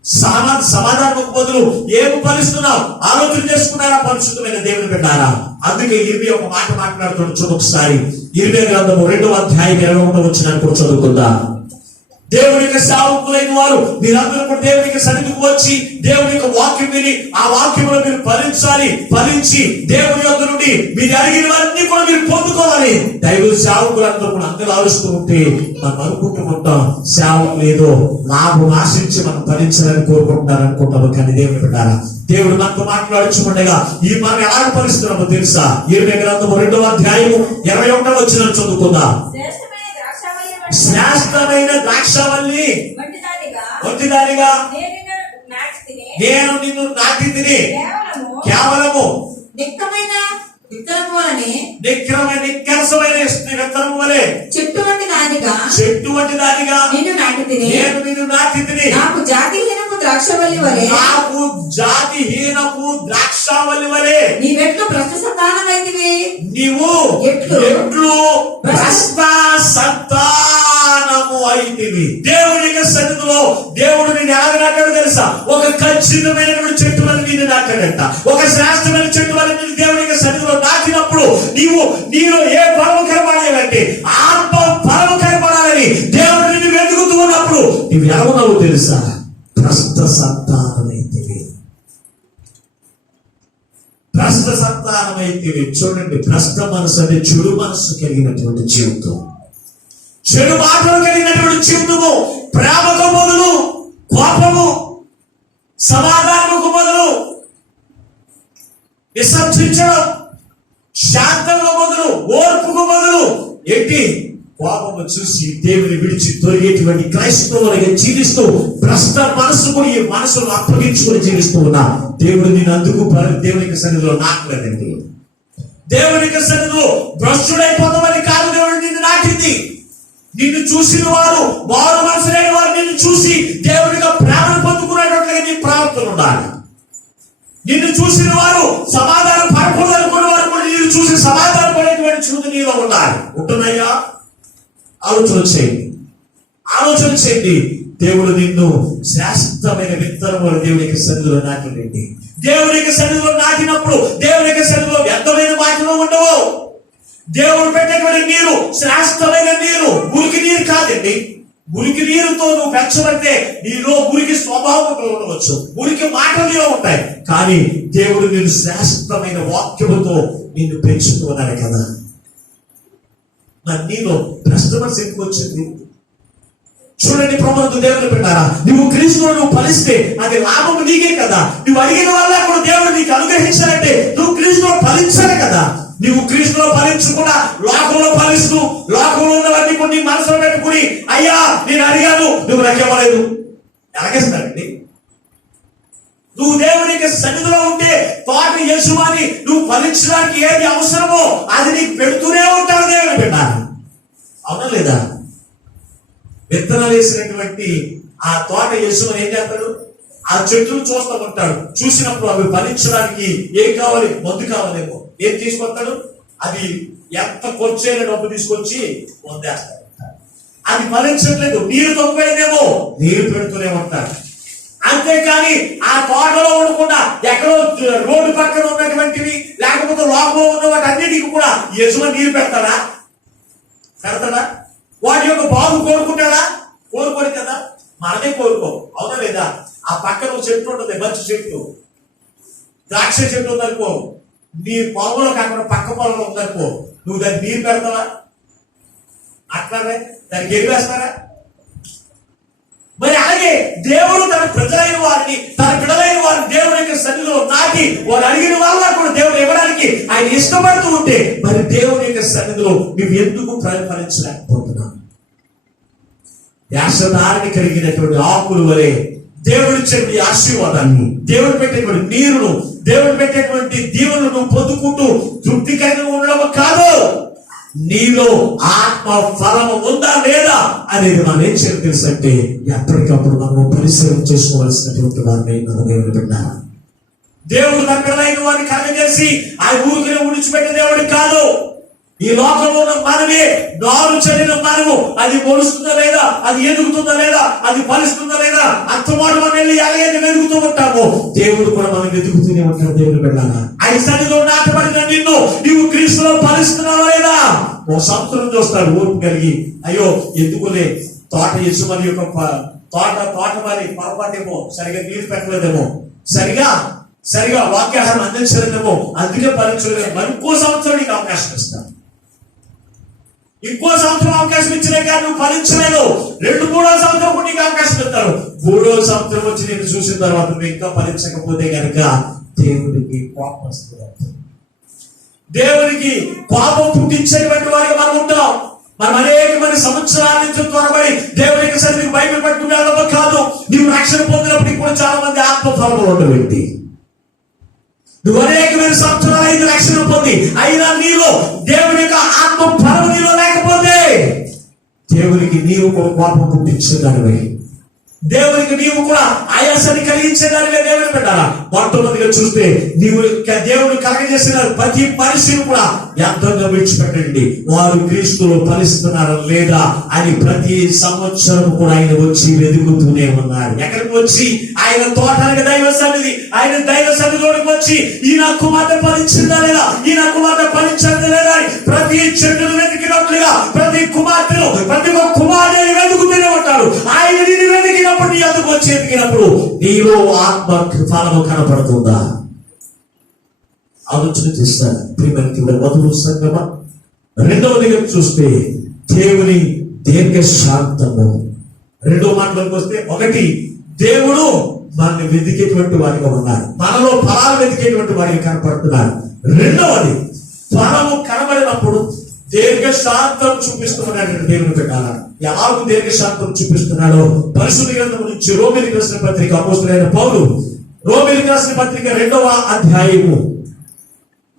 సమాధానకు బదులు ఏమి ఫలిస్తున్నావు? ఆలోచన చేసుకున్నారా పరిశుద్ధమైన దేవుని బిడ్డారా? అందుకే ఇర్మియా ఒక మాట మాట్లాడుతున్న చూడు ఒకసారి. ఇర్మియా గ్రంథము 2వ అధ్యాయం 21వ వచనాన్ని కూడా చదువుకుందా. దేవుని యొక్క సేవకులైన వారు మీరందరూ కూడా దేవుని యొక్క సన్నిధికి వచ్చి దేవుని యొక్క వాక్యం విని ఆ వాక్యంలో మీరు ఫలించాలి, ఫలించి దేవుని యొక్క నుండి మీరు అడిగినవన్నీ కూడా మీరు పొందుకోవాలి. దైవ సేవకులందరూ కూడా అందరూ ఆలోచిస్తూ ఉంటే మనం అనుకుంటూ ఉంటాం సేవకులు ఏదో లాభం ఆశించి మనం ఫలించాలని కోరుకుంటున్నారు అనుకుంటాము. కానీ దేవుని బిడ్డారా, దేవుడు మనతో మాట్లాడుచుండగా ఈ మనం ఎలా ఫలిస్తున్నామో తెలుసా? ఇర్మియా గ్రంథము 2వ అధ్యాయము 21వ వచనం చదువుకుందా. శ్రేష్టమైన ద్రాక్షవల్లి వంటిదానిగా నేను నిన్ను నాటి తిని కేవలము నిక్కరసమైన విత్తనం వలె చెట్టు వంటి దానిగా నిన్ను నాటి తిని నేను నిన్ను నాటి తిని నాకు జాతిహీనపు ద్రాక్షవల్లి వలె నీ మెట్లు భ్రష్ట సంతానమైతివి. నీవు ఎట్లు భ్రష్ట సంతానము అయితివి. దేవుని యొక్క సన్నిధిలో దేవుడు నిన్ను ఎలా నాటాడు తెలుసా? ఒక ఖచ్చితమైనటువంటి చెట్టు వల్ల నిన్ను నాటాడంట. ఒక శ్రేష్టమైన చెట్టు వల్ల నిన్ను దేవుని యొక్క సన్నిధిలో నాటినప్పుడు నీలో ఏ ఫలము కనబడాలంటే ఆత్మ ఫలము కనబడాలని దేవుడు నిన్ను వెతుకుతూ ఉన్నప్పుడు నీవు ఎలా ఉన్నావో తెలుసా? భ్రష్ట సంతానమైతివి. భ్రష్ట సంతానమైతివి. చూడండి, భ్రష్ట మనసు అంటే చెడు మనసు కలిగినటువంటి జీవితం, చెడు మాటలు కలిగినటువంటి జీవితము. ప్రేమకు బదులు కోపము, సమాధానముకు బదులు విసర్జించడం, శాంతంగా బదులు ఓర్పుకు బదులు ఏంటి? కోపము చూసి దేవుని విడిచి తొలగేటువంటి క్రైస్తవులుగా జీవిస్తూ భ్రష్ట మనసుకు ఈ మనసును అప్పగించుకొని జీవిస్తూ ఉన్నా దేవుడు నేను అందుకు దేవునికి సన్నిధిలో నాటలేదండి. దేవునికి సన్నిధిలో భ్రష్టుడైపోతామని కాదు దేవుడు నిన్ను నాటింది. నిన్ను చూసిన వారు మారు మనసు లేని వారు నిన్ను చూసి దేవునిగా ప్రేమను పొందుకునేటట్లుగా నీ ప్రవర్తన ఉండాలి. నిన్ను చూసిన వారు సమాధానం పడకూడదనుకున్న వారు కూడా నిన్ను చూసి సమాధానం పడేటువంటి చూడు నీలో ఉండాలి. ఉంటున్నాయా? ఆలోచన చేయండి. దేవుడు నిన్ను శ్రేష్టమైన విత్తనములు దేవునికి సన్నిధిలో నాటినండి. దేవునికి సన్నిధిలో నాటినప్పుడు దేవునికి సన్నిధిలో వ్యర్థమైన మాటలు ఉండవు. దేవుడు పెట్టినటువంటి నీరు శ్రేష్టమైన నీరు, మురికి నీరు కాదండి. మురికి నీరుతో నువ్వు పెంచబడితే నీలో మురికి స్వభావం ఉండవచ్చు, మురికి మాటలు ఉంటాయి. కానీ దేవుడు నేను శ్రేష్టమైన వాక్యముతో నిన్ను పెంచుతూ ఉన్నాడు కదా. మరి నీలో భ్రష్ట మనసు ఎందుకు వచ్చింది? చూడండి ప్రభుత్వ దేవుని పెట్టారా, నువ్వు క్రీస్తులో నువ్వు ఫలిస్తే అది లాభం నీకే కదా. నువ్వు అడిగిన వల్ల కూడా దేవుడు నీకు అనుగ్రహించాలంటే నువ్వు క్రీస్తులో ఫలించాలి కదా. నువ్వు క్రీస్తులో ఫలించకుండా లోకంలో ఫలిస్తూ లోకంలో ఉన్నవన్నీ కొన్ని మనసులో పెట్టుకుని అయ్యా నేను అడిగాను నువ్వు నాకేమలేదు ఎలాగేస్తాడండి? నువ్వు దేవునికి సన్నిధిలో ఉంటే తోట యజమాని నువ్వు ఫలించడానికి ఏది అవసరమో అది నీకు పెడుతూనే ఉంటాడు దేవుని బిడ్డ. అవునా లేదా? విత్తనాలు వేసినటువంటి ఆ తోట యజమాని ఏం చేస్తాడు? ఆ చెట్టును చూస్తూ ఉంటాడు. చూసినప్పుడు అవి ఫలించడానికి ఏం కావాలి? మందు కావాలేమో. ఏం తీసుకొస్తాడు? అది ఎంత ఖర్చైన డబ్బు తీసుకొచ్చి వందేస్తాడు. అది ఫలించట్లేదు, నీరు తక్కువైందేమో, నీరు పెడుతూనే ఉంటాడు. అంతేకాని ఆ తోటలో ఉండకుండా ఎక్కడో రోడ్డు పక్కన ఉన్నటువంటివి లేకపోతే లోపల ఉన్న వాటి అన్నిటికీ కూడా యజమాని నీరు పెడతాడా? వాటి యొక్క బాగు కోరుకుంటాడా? కోరుకోడు కదా. మనమే కోరుకో. అవునా లేదా? ఆ పక్కన చెట్టు ఉంటుంది, మంచి చెట్టు, ద్రాక్ష చెట్టు ఉందనుకో, నీ పొలంలో కాకుండా పక్క పొలంలో ఉందనుకో, నువ్వు దాన్ని నీరు పెడతావా? అట్లానే దానికి ఎరివేస్తారా? మరి అలాగే దేవుడు తన ప్రజలైన వారిని, తన బిడ్డలైన వారిని దేవుడి యొక్క సన్నిధిలో నాటి వారు అడిగిన వాళ్ళ కూడా దేవుడు ఇవ్వడానికి ఆయన ఇష్టపడుతూ ఉంటే మరి దేవుని యొక్క సన్నిధిలో నువ్వు ఎందుకు ఫలించలేకపోతున్నావు? యాసదారిని కలిగినటువంటి ఆకులు వలె దేవుడిచ్చేటువంటి ఆశీర్వాదాన్ని, దేవుడు పెట్టేటువంటి నీరును, దేవుడు పెట్టేటువంటి దీవులను పొందుకుంటూ తృప్తికరంగా ఉండడం కాదు, నీలో ఆత్మ ఫలము ఉందా లేదా అనేది మనం ఏం చేయాలి తెలుసంటే ఎప్పటికప్పుడు మనం పరిశీలన చేసుకోవాల్సినటువంటి వారిని మన దేవుడు పెట్టాలి. దేవుడు దగ్గరైన వారిని కలగజేసి ఆ ఊరిని విడిచిపెట్టే దేవుడు కాదు. ఈ లోకంలో ఉన్న మనమే నారు చల్లిన మనము అది మొలుస్తుందా లేదా, అది ఎదుగుతుందా లేదా, అది ఫలిస్తుందా లేదా అంతమాట మనం వెళ్ళి ఎలాగైతే వెతుకుతూ ఉంటామో దేవుడు కూడా మనం వెతుకుతూనే ఉంటాడు. దేవుడు పెట్టాలా ఆయన సన్నిధిలో నాటబడిన నిన్ను నీవు క్రీస్తులో ఫలిస్తున్నావా లేదా? ఓ సంవత్సరం చూస్తాడు ఓర్పు కలిగి, అయ్యో ఎందుకులే తోట యజమాని యొక్క తోట మరి పొరపాటేమో, సరిగా నీరు పెట్టలేదేమో, సరిగా వాక్యాహారం అందించలేదేమో, అందుకే ఫలించలేదేమో, మరి ఇంకో సంవత్సరం నీకు అవకాశం ఇస్తాను. ఇంకో సంవత్సరం అవకాశం ఇచ్చినా కానీ నువ్వు ఫలించలేదు. 2-3వ సంవత్సరం కూడా నీకు అవకాశం ఇస్తారు. 3వ సంవత్సరం వచ్చి నేను చూసిన తర్వాత నువ్వు ఇంకా ఫలించకపోతే కనుక దేవుడికి కోపం వస్తుంది. దేవునికి కోపం పుట్టించేటువంటి వారికి మనం ఉంటాం. మనం అనేక మంది సంవత్సరాల నుంచి త్వరపడి దేవునికి సరిగ్గా బైబిల్ పట్టుకునే కాదు. నీవు రక్షణ పొందినప్పటికీ కూడా చాలా మంది ఆత్మఫలంలో ఉండబెట్టి నువ్వు అనేకమైన సంవత్సరాలు 5 రక్షణ పొంది అయినా నీలో దేవుని యొక్క ఆత్మ ఫలము నీలో లేకపోతే దేవునికి నీవు కూడా కోపం పుట్టించేదానివే, దేవునికి నీవు కూడా ఆయాసాన్ని కలిగించేదానివే. దేవుని పెట్టాలా మొట్టమొదటిగా చూస్తే నీవు దేవుడు కలగజేసిన ప్రతి మనిషిని కూడా వ్యర్థంగా విడిచిపెట్టండి. వారు క్రీస్తులో ఫలిస్తున్నారా లేదా అని ప్రతి సంవత్సరం కూడా ఆయన వచ్చి వెతుకుతూనే ఉన్నారు. ఎక్కడికి వచ్చి ఆయన తోటానికి దైవ సన్నిధి, ఆయన దైవ సన్నిధిలోకి వచ్చి ఈ నా కుమార్తె ఫలించిందా లేదా, ఈ నా కుమార్తె ఫలించిందా లేదా అని ప్రతి చెట్టును వెతికినట్లుగా ప్రతి కుమార్తెను, ప్రతి కుమార్తెని వెతుకుతూనే ఉంటాడు. ఆయన నిన్ను వెతికినప్పుడు నీ అందుకు వచ్చి వెతికినప్పుడు నీలో ఆత్మ ఫలము కనపడుతుందా? ఆలోచన చేస్తాను ప్రియమైన మధుర సంగమా. రెండవదిగా చూస్తే దేవుని దీర్ఘశాంతము. రెండవ మాటలకు వస్తే, ఒకటి దేవుడు మనల్ని వెతికేటువంటి వారిగా ఉన్నారు, మనలో ఫలాలు వెతికేటువంటి వారికి కనపడుతున్నారు. రెండవది ఫలము కనబడినప్పుడు దీర్ఘశాంతం చూపిస్తున్నాడు. దేవుని పెట్టాలా ఎలాగూ దీర్ఘశాంతం చూపిస్తున్నాడో పరిశుద్ధ గ్రంథం నుంచి రోమీయులకు రాసిన పత్రిక అపోస్తలుడైన పౌలు రోమీయులకు రాసిన పత్రిక 2వ అధ్యాయము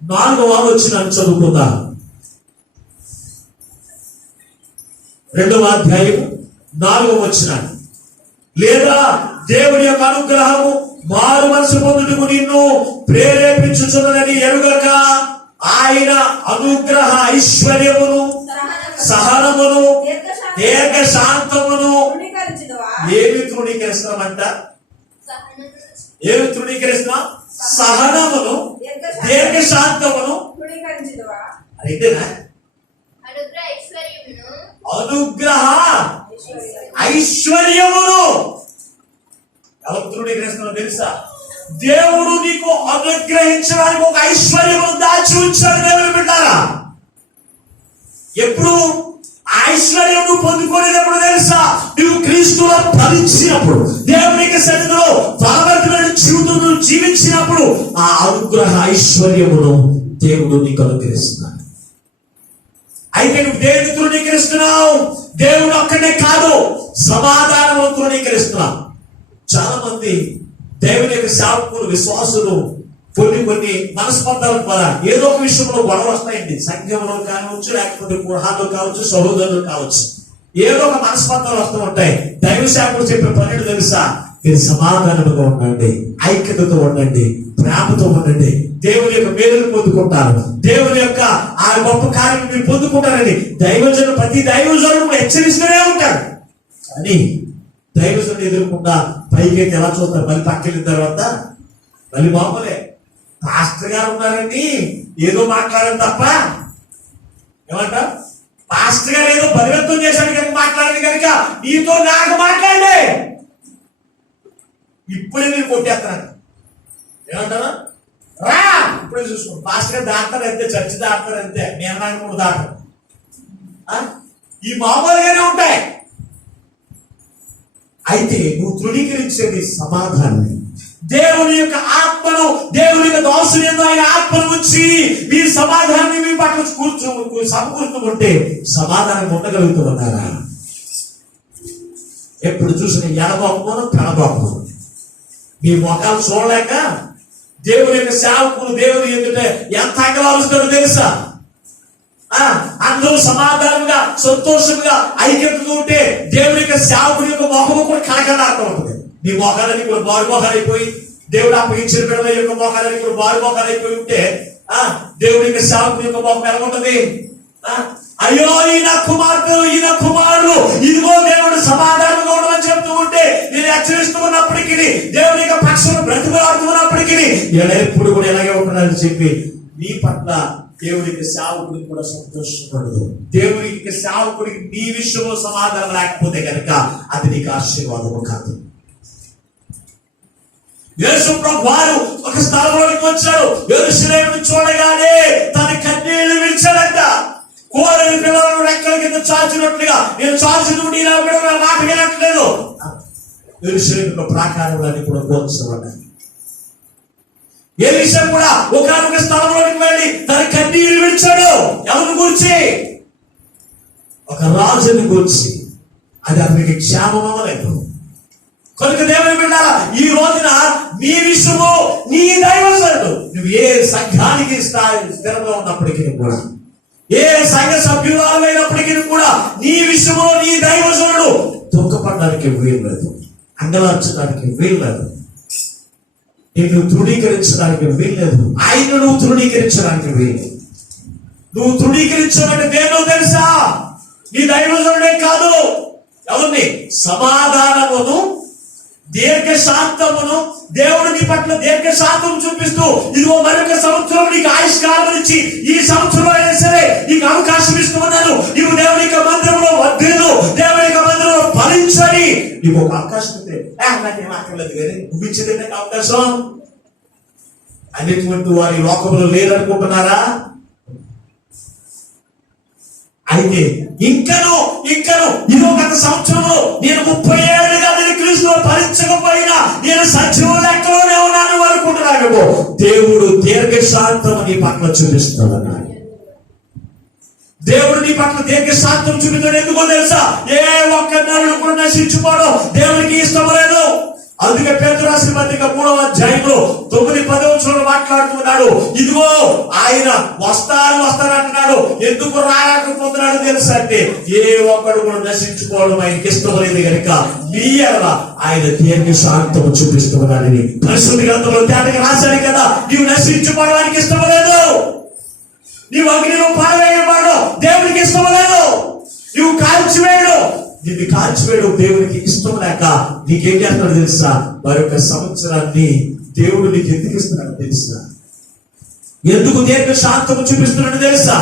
4వ వచనాన్ని చదువుకుందా. 2వ అధ్యాయము 4వ వచనాన్ని, లేదా దేవుని యొక్క అనుగ్రహము మారు మనసు పొందుటకు నిన్ను ప్రేరేపించుచున్నదని ఎరుగక ఆయన అనుగ్రహ ఐశ్వర్యమును సహనమును దీర్ఘశాంతమును ఏమి తృణీకరిస్తామంట? ఏమి తృణీకరిస్తున్నాం? సహనమును దీర్ఘశాంతమును. అయితేనా అనుగ్రహ ఐశ్వర్యమును ఎవరు తృణీకరిస్తున్నారో తెలుసా? దేవుడు నీకు అనుగ్రహించడానికి ఒక ఐశ్వర్యమును దాచి ఉంచాడు. దేవుని బిడ్డారా, ఎప్పుడు ఐశ్వర్యం నువ్వు పొందుకునేటప్పుడు తెలుసా? నువ్వు క్రీస్తులో ఫలించినప్పుడు, దేవునికి సన్నిధిలో ఫలవంతమైన జీవితం జీవించినప్పుడు ఆ అనుగ్రహ ఐశ్వర్యమును దేవుడు నీకు అనుగ్రహిస్తున్నాడు. అయితే నువ్వు దేవుని తృణీకరిస్తున్నావు. దేవుడు ఒక్కడే కాదు, సమాధానం తృణీకరిస్తున్నావు. చాలా మంది దేవుని యొక్క సేవకులు, విశ్వాసులు కొన్ని మనస్పర్ధాల ద్వారా ఏదో ఒక విషయంలో గొడవ వస్తాయండి. సంఘంలో కావచ్చు, లేకపోతే గృహాల్లో కావచ్చు, సహోదరులు కావచ్చు, ఏదో ఒక మనస్పర్ధాలు వస్తూ ఉంటాయి. దైవ సేవకులు చెప్పే పన్నెండు తెలుసా? మీరు సమాధానంగా ఉండండి, ఐక్యతతో ఉండండి, ప్రేమతో ఉండండి, దేవుని యొక్క మేలును పొందుకుంటారు, దేవుని యొక్క ఆ గొప్ప కార్యం మీరు పొందుకుంటారని దైవజనుడు ప్రతి దైవజనుడు కూడా హెచ్చరిస్తూనే ఉంటాడు. కానీ దైవజనుడు ఎదుర్కొండా పైకైతే ఎలా చూస్తారు? మళ్ళీ పక్కన తర్వాత మళ్ళీ మామూలే, పాస్టర్ గారు ఉన్నారండి ఏదో మాట్లాడడం తప్ప ఏమంట? పాస్టర్ గారు ఏదో పరివర్తనం చేశాడు కనుక మాట్లాడదు కనుక నీతో నాకు మాట్లాడే ఇప్పుడే నేను కొట్టేస్తాను ఏమంటారా? రా ఇప్పుడే చూసుకో. పాస్టర్ గారు దాటారు అంతే, చర్చి దాటారు అంతే, నేను నాకు కూడా దాటారు. ఈ మామూలుగానే ఉంటాయి. అయితే నువ్వు తృణీకరించేది సమాధానాన్ని. దేవుని యొక్క ఆత్మను, దేవుని యొక్క దాసుని ఆయన ఆత్మను ఉంచి మీ సమాధానాన్ని మీ పట్ల సమకూరుతుంటే సమాధానం ఉండగలుగుతూ ఉన్నారా? ఎప్పుడు చూసిన ఎడబోకమను పెడబోకమను మీ మొఖాలు చూడలేక దేవుని యొక్క సేవకులు దేవుని ఎందుకంటే ఎంత అంగలాలుస్తాడో తెలుసా? అందరూ సమాధానంగా సంతోషంగా ఐక్యతగా ఉంటే దేవుని యొక్క సేవకుని యొక్క మొఖము కూడా కలకలాడుతూ ఉంటుంది. మీ మోకాలని కూడా బారు మోకాలైపోయి, దేవుడు అప్పగించిన బిడ్డల యొక్క మోకాలని కూడా బారు మోకాలైపోయి ఉంటే దేవుడి యొక్క సేవకుని యొక్క మొఖం ఎలా ఉంటుంది? అయ్యో ఈయన కుమార్తెలు, ఈయన కుమారుడు, ఇదిగో దేవుడు సమాధానంగా ఉండమని చెప్తూ ఉంటే నేను హెచ్చరిస్తూ ఉన్నప్పటికీ, దేవుని యొక్క పక్షులు బ్రతుకులాడుతూ ఉన్నప్పటికీ ఎప్పుడు కూడా ఎలాగే ఉంటున్నారని చెప్పి నీ పట్ల దేవుడికి సేవకుడికి కూడా సంతోషపడదు. దేవుడికి సేవకుడికి నీ విషయంలో సమాధానం లేకపోతే కనుక అది నీకు ఆశీర్వాదము కాదు. యేసు ప్రభు వారు ఒక స్థలంలోకి వచ్చాడు. యెరూషలేమును చూడగానే తన కన్నీళ్లు విడిచాడంట. కోరని పిల్లలను రెక్కల కింద చాచినట్లుగా నేను చాచుకుంటే నా బిడ్డల మాట వినట్లేదు. యెరూషలేము ప్రాకారాలన్నీ కూడా కోల్చబడ్డాయి. ఎలీషా కూడా ఒకనొక స్థలంలోకి వెళ్ళి తన కన్నీరు విడిచాడు. ఎవరిని గురించి? ఒక రాజుని గురించి. అది అతనికి క్షేమం అవ్వలేదు. కనుక దేవుని బిడ్డలారా, ఈ రోజున నీ విషయము నీ దైవజనుడు, నువ్వు ఏ సంఘానికి స్థిరంగా ఉన్నప్పటికీ కూడా, ఏ సంఘ సభ్యురాలైనప్పటికీ కూడా నీ విషయము నీ దైవజనుడు దుఃఖపడడానికి వీలు లేదు, అంగలార్చడానికి వీలు లేదు, నువ్వు తృణీకరించడానికి వీల్లేదు. ఆయన నువ్వు తృణీకరించడానికి వీలు. నువ్వు తృణీకరించాలంటే దేనో తెలుసా? నీ దైవజనుడే కాదు, ఎవరిని? సమాధానమును దీర్ఘశాంతమును దేవుడు నీ పట్ల దీర్ఘశాంతం చూపిస్తూ ఇదిగో మరొక సంవత్సరం నీకు ఆయుష్కాలం ఇచ్చి ఈ సంవత్సరంలో అయినా సరే నీకు అవకాశం ఇస్తున్నాను, నీవు దేవుని యొక్క మందిరంలో వర్ధిల్లు, దేవుని యొక్క మందిరంలో ఫలించని నీకు ఒక అవకాశం ఉంటే నాకేం అక్కర్లేదు కానీ నువ్వు ఇచ్చేది అవకాశం. అనేటువంటి వారి లోకంలో లేరనుకుంటున్నారా? అయితే ఇంకను ఇదో గత సంవత్సరంలో నేను 30 ఏళ్ళుగా నేను క్రీస్తులో ఫలించకపోయినా నేను సజీవ లెక్కలోనే ఉన్నాను అనుకుంటున్నాను. దేవుడు దీర్ఘశాంతం నీ పట్ల చూపిస్తాడన్నాడు. దేవుడు నీ పట్ల దీర్ఘశాంతం చూపిస్తాడు. ఎందుకో తెలుసా? ఏ ఒక్క నరుడు కూడా నశించుకోవడం దేవునికి ఇష్టం లేదు. అందుకే పేతురు రాసిన పత్రిక 3వ అధ్యాయంలో 9-10 వచనంలో మాట్లాడుతున్నాడు. ఇదిగో ఆయన వస్తారంటున్నాడు. ఎందుకు రాకపోతున్నాడు తెలుసా అంటే ఏ ఒక్కడు కూడా నశించుకోవడం ఆయనకి ఇష్టం లేదు కనుక నీ ఆయన దీర్ఘశాంతము చూపిస్తున్నాడని పరిశుద్ధ గ్రంథంలో తేటగా రాశాడు కదా. నీవు నశించుకోవడానికి ఇష్టం లేదు, నీవు అగ్నిలో పారవేయబడు దేవునికి ఇష్టం లేదు, నువ్వు కాల్చివేయడు, నిన్ను కాల్చివేయడం దేవునికి ఇష్టం లేక నీకేం చేస్తాడు తెలుసా? మరొక సంవత్సరాన్ని దేవుడు నీకు ఎందుకు ఇస్తున్నాడు తెలుసా? ఎందుకు దీర్ఘశాంతము చూపిస్తున్నాడు తెలుసా?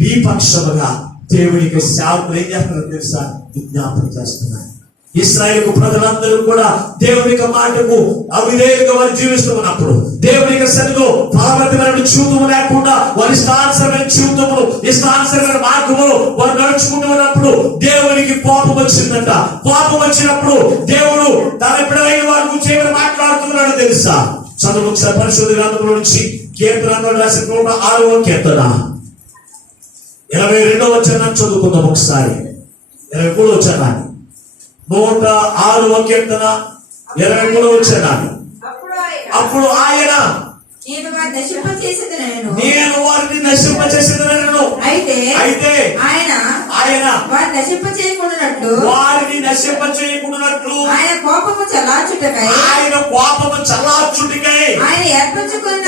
నీ పక్షముగా దేవునికి సేవకులు ఏం చేస్తున్నాడు తెలుసా? విజ్ఞాపన చేస్తున్నాడు. ఇశ్రాయేలు ప్రజలందరూ కూడా దేవుని యొక్క మాటకు అవిధేయులుగా వారు జీవిస్తున్నప్పుడు, దేవుని యొక్క సన్నిధిలో ఫలవంతమైన జీవితం లేకుండా వారి ఇష్టానుసరమైన జీవితములు, ఇష్టానుసరమైన మార్గములు వారు నడుచుకుంటూ ఉన్నప్పుడు దేవునికి కోపం వచ్చిందంట. కోపం వచ్చినప్పుడు దేవుడు తన బిడ్డలైన వారి గురించి ఏమైనా మాట్లాడుతున్నాడు తెలుసా? చదువు ఒకసారి పరిశుద్ధ గ్రంథంలో నుంచి కీర్తనలో రాసిన 106వ కీర్తన 22వ వచనం చదువుకుందాం ఒకసారి. 23వ వచనాన్ని 106వ కీర్తన 23వ వచనాన్ని. అప్పుడు ఆయన నేను వారిని నశింపచేసేదనను. అయితే ఆయన వారిని నశింపచేయకుండానట్లు ఆయన కోపము చల్లార్చుటకై ఆయన ఏర్పరచుకున్న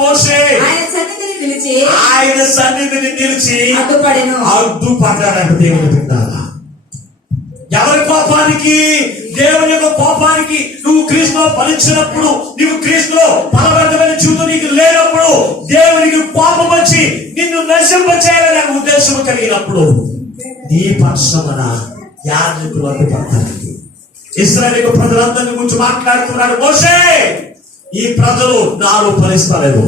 మోషే ఆయన సన్నిధిని నిలిచి అడ్డుపడ్డాడు. దేవుని బిడ్డలారా, ఎవరి కోపానికి? దేవుని యొక్క కోపానికి. నువ్వు క్రీస్తులో ఫలించినప్పుడు, నువ్వు క్రీస్తులో ఫలవంతమైన జీవితం నీకు లేనప్పుడు, దేవునికి కోపం వచ్చి నిన్ను నశింపచేయాలనే ఉద్దేశం కలిగినప్పుడు నీ పక్షమున యాజకులు అడ్డుపడతానికి. ఇశ్రాయేలు ప్రజలందరినీ గురించి మాట్లాడుతున్నాడు. మోషే, ఈ ప్రజలు నాలో ఫలిస్తలేదు,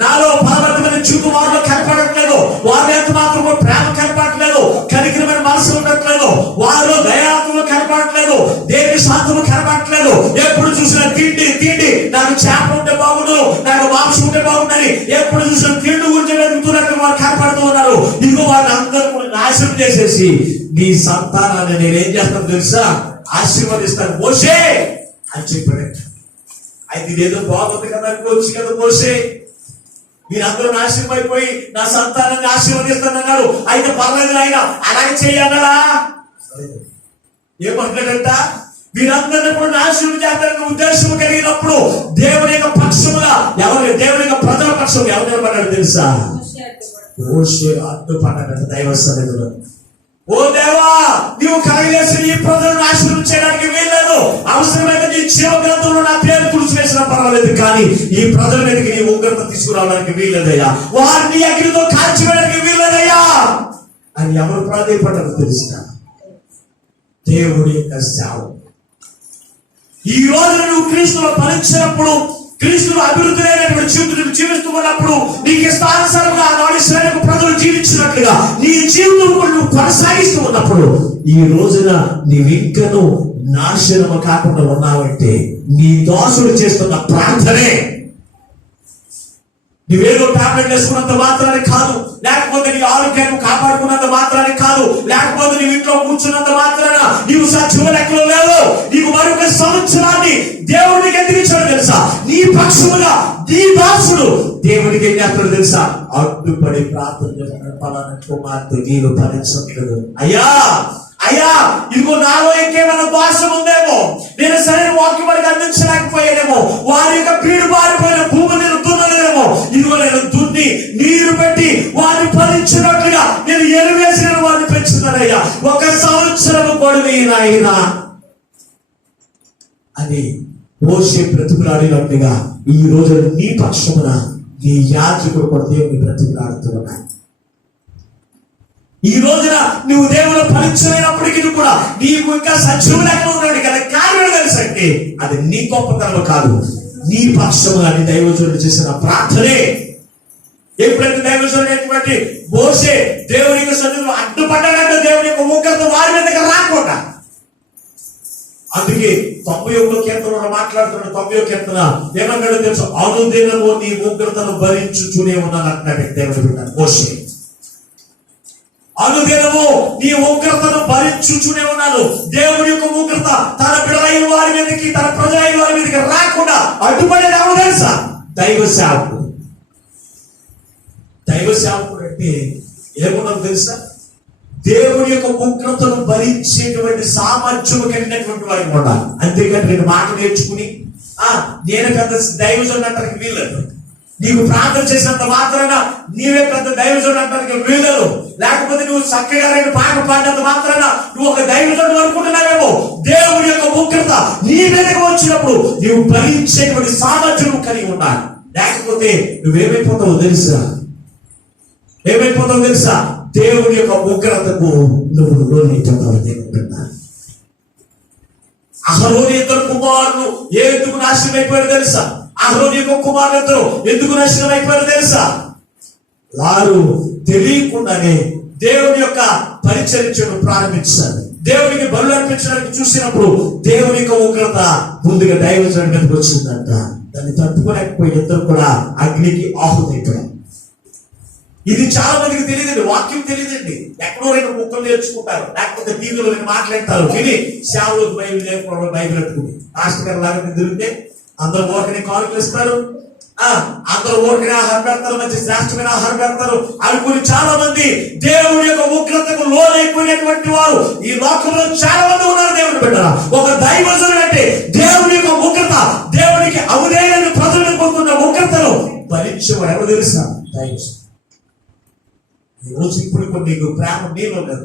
నాలో ఫలవంతమైన జీవితం వారిలో కనపడట్లేదు, వారి ఎంత మాత్రం ప్రేమ కనపడట్లేదు, కనికరమైన మనసు ఉండట్లేదు, వారు దయాత్మలు కనపడట్లేదు, దేవి శాంతము కనపడట్లేదు. ఎప్పుడు చూసినా తిండి తిండి, నాకు చేప ఉంటే బాగుండు, నాకు మాంసం ఉంటే బాగుందని ఎప్పుడు చూసినా తిండి గురించి వెతుకుతున్నట్టు వారు కనపడుతూ ఉన్నారు. ఇదిగో వారిని అందరూ కూడా నాశనం చేసేసి నీ సంతానాన్ని నేనేం చేస్తాను తెలుసా, ఆశీర్వదిస్తాను మోషే అని చెప్పాడు. అయితే ఇదేదో బాగుంది కదా అనుకోవచ్చు కదా మోషే, మీరందరూ నాశనం అయిపోయి నా సంతానాన్ని ఆశీర్వదిస్తానన్నారు, అయితే పర్లేదు ఆయన అలాగే చెయ్యన్నాడా? ఏమంటాడంట, వీరందరినీ కూడా నాశనం చేస్తారని ఉద్దేశం కలిగినప్పుడు దేవుని యొక్క పక్షముగా దేవుని యొక్క ప్రజల పక్షం ఎవరు నిలబడ్డాడు తెలుసా? మోషే అడ్డుపడ్డాడంట దైవ సన్నిధిలో. ఓ దేవా, నీవు కలగలేసిన ఈ ప్రజలను నాశనం చేయడానికి వీల్లేదు. అవసరమైతే నీ జీవ గ్రంథంలో నా పేరు తుడిచివేసినా పర్వాలేదు, కానీ ఈ ప్రజల మీదకి నీ ఉగ్రత తీసుకురావడానికి వీల్లేదయ్యా, వారిని అగ్నితో కాల్చివేయడానికి వీల్లేదయ్యా అని ఎవరు ప్రాధాన్యపడ్డారో తెలుసా? దేవుడి యొక్క సేవ. ఈ రోజు నువ్వు క్రీస్తులో ఫలించినప్పుడు, క్రీస్తులో అభివృద్ధి లేనటువంటి జీవితం జీవిస్తూ ఉన్నప్పుడు, నీకు ఇష్టానుసారంగా నాడు ఇశ్రాయేలు ప్రజలు జీవించినట్లుగా నీ జీవితం నువ్వు కొనసాగిస్తూ ఉన్నప్పుడు, ఈ రోజున నీవింకను నాశనము కాకుండా ఉన్నావంటే నీ దోషుడు చేస్తున్న ప్రార్థనే. నువ్వేదో టాబ్లెట్ వేసుకున్నంత మాత్రాన్ని కాదు, లేకపోతే నీ ఆరోగ్యాన్ని కాపాడుకున్నంత మాత్రాన్ని కాదు, లేకపోతే నీవు ఇంట్లో కూర్చున్నంత మాత్రాన నీవు సజీవ లెక్కలో లేవు. నీకు మరొక సంవత్సరాన్ని దేవుడికి ఎందుకు ఇచ్చాడు తెలుసా? నీ పక్షముగా నీ దాసుడు దేవుడికి ఏం చేస్తాడు తెలుసా? అడ్డుపడి ప్రార్థన చేస్తున్నాడు, పలానా కుమార్తె నీరు ఫలించట్లేదు, అయ్యా అయ్యా ఇదిగో నాలో ఇంకేమైనా దోషం ఉందేమో, నేను సరైన వాక్యం వారికి అందించలేకపోయానేమో, వారి యొక్క పీడు బారిపోయిన భూమి నేను దున్నలేదేమో, ఇదిగో నేను దున్ని నీరు పెట్టి వారిని ఫలించినట్లుగా నేను ఎరువేసి నేను వారిని పెంచుతానయ్యా, 1 సంవత్సరం పొడిగిన అని మోషే బ్రతుకులాడినట్టుగా ఈ రోజు నీ పక్షమున నీ యాజకుడు కూడా దేవుని బ్రతుకులాడుతున్నాడు. ఈ రోజున నువ్వు దేవుడు ఫలించలేనప్పటికీ కూడా నీకు ఇంకా సజీవ లెక్క ఉన్నాడు కదా, కారణం తెలుసంటే అది నీ గొప్పతనం కాదు, నీ పక్షముగా నీ దైవజనుడు చేసిన ప్రార్థనే. ఎప్పుడైతే దైవజనుడు మోషే దేవుని యొక్క సన్నిధిలో అడ్డుపడ్డాడంటే దేవుని యొక్క ఉగ్రత వారి మీద రాకుండా. అందుకే 91వ కీర్తనలో మాట్లాడుతున్నాడు. 91వ కీర్తన ఏమన్నాడో తెలుసు? అనుదినము నీ ఉగ్రతను భరించుతూనే ఉన్నాను అంటున్నాడు దేవుని బిడ్డ మోషే. అనుదినము నీ ఉగ్రతను భరించుతూనే ఉన్నాను. దేవుడి యొక్క ఉగ్రత తన బిడ్డలైన వారి మీదకి, తన ప్రజలైన వారి మీదకి రాకుండా అడ్డుపడేది ఎవరు తెలుసా? దైవ సేవకుడు. దైవ సేవకుడు అంటే ఏమన్నా తెలుసా? దేవుడి యొక్క ఉగ్రతను భరించేటువంటి సామర్థ్యం కలిగినటువంటి వారికి ఉండాలి. అంతేకాని నేను మాట నేర్చుకుని నేను పెద్ద దైవజనుడు అంటానికి వీల్లేదు, నీకు ప్రార్థన చేసినంత మాత్రాన నీవే పెద్ద దైవజనుడు అంటానికి వీల్లేదు, లేకపోతే నువ్వు చక్కగా రెండు పాట పాడినంత మాత్రాన నువ్వు ఒక దైవజనుడు అనుకుంటున్నావేమో. దేవుడి యొక్క ఉగ్రత నీ మీదకి వచ్చినప్పుడు నువ్వు భరించేటువంటి సామర్థ్యం కలిగి ఉండాలి. లేకపోతే నువ్వేమైపోతావో తెలుసా? ఏమైపోతావో తెలుసా? దేవుడి యొక్క ఉగ్రతకు నువ్వు లోనైపోతావు. దేవుడు అహరోను ఇద్దరు కుమారులు ఎందుకు నాశనం అయిపోయారు తెలుసా? అహరోను యొక్క కుమారులు ఇద్దరు ఎందుకు నాశనం అయిపోయారు తెలుసా? వారు తెలియకుండానే దేవుని యొక్క పరిచరించడం ప్రారంభించారు. దేవునికి బలు అర్పించడానికి చూసినప్పుడు దేవుని యొక్క ఉగ్రత ముందుగా దైవజనుడి మీదకి వచ్చిందంట. దాన్ని తట్టుకోలేకపోయి ఇద్దరు కూడా అగ్నికి ఆహుతైపోయారు. ఇది చాలా మందికి తెలియదండి, వాక్యం తెలియదండి. ఎక్కడో రెండు ముక్కలు నేర్చుకుంటారు, లేకపోతే టీవీలో రెండు మాట్లాడతారు, విని సేవలకు బైబిల్ లేకపోవడం బైబిల్ పెట్టుకుని మాస్టర్ గారు లాగా తిరిగితే అందరూ ఓటని కానుకలు ఇస్తారు, అందరూ ఓటని ఆహారం పెడతారు, మంచి శ్రేష్టమైన ఆహారం పెడతారు అనుకుని చాలా మంది దేవుడి యొక్క ఉగ్రతకు లోనైపోయినటువంటి వారు ఈ లోకంలో చాలా మంది ఉన్నారు. దేవుడు పెట్టారా? ఒక దైవజనుడు అంటే దేవుడి యొక్క ఉగ్రత, దేవుడికి అవుదేనని ప్రజలు పొందుతున్న ఉగ్రతను భరించేవాడు ఎవరు తెలుసా? దైవజనుడు. ఈరోజు ఇప్పుడు నీకు ప్రేమ నీలో లేదు,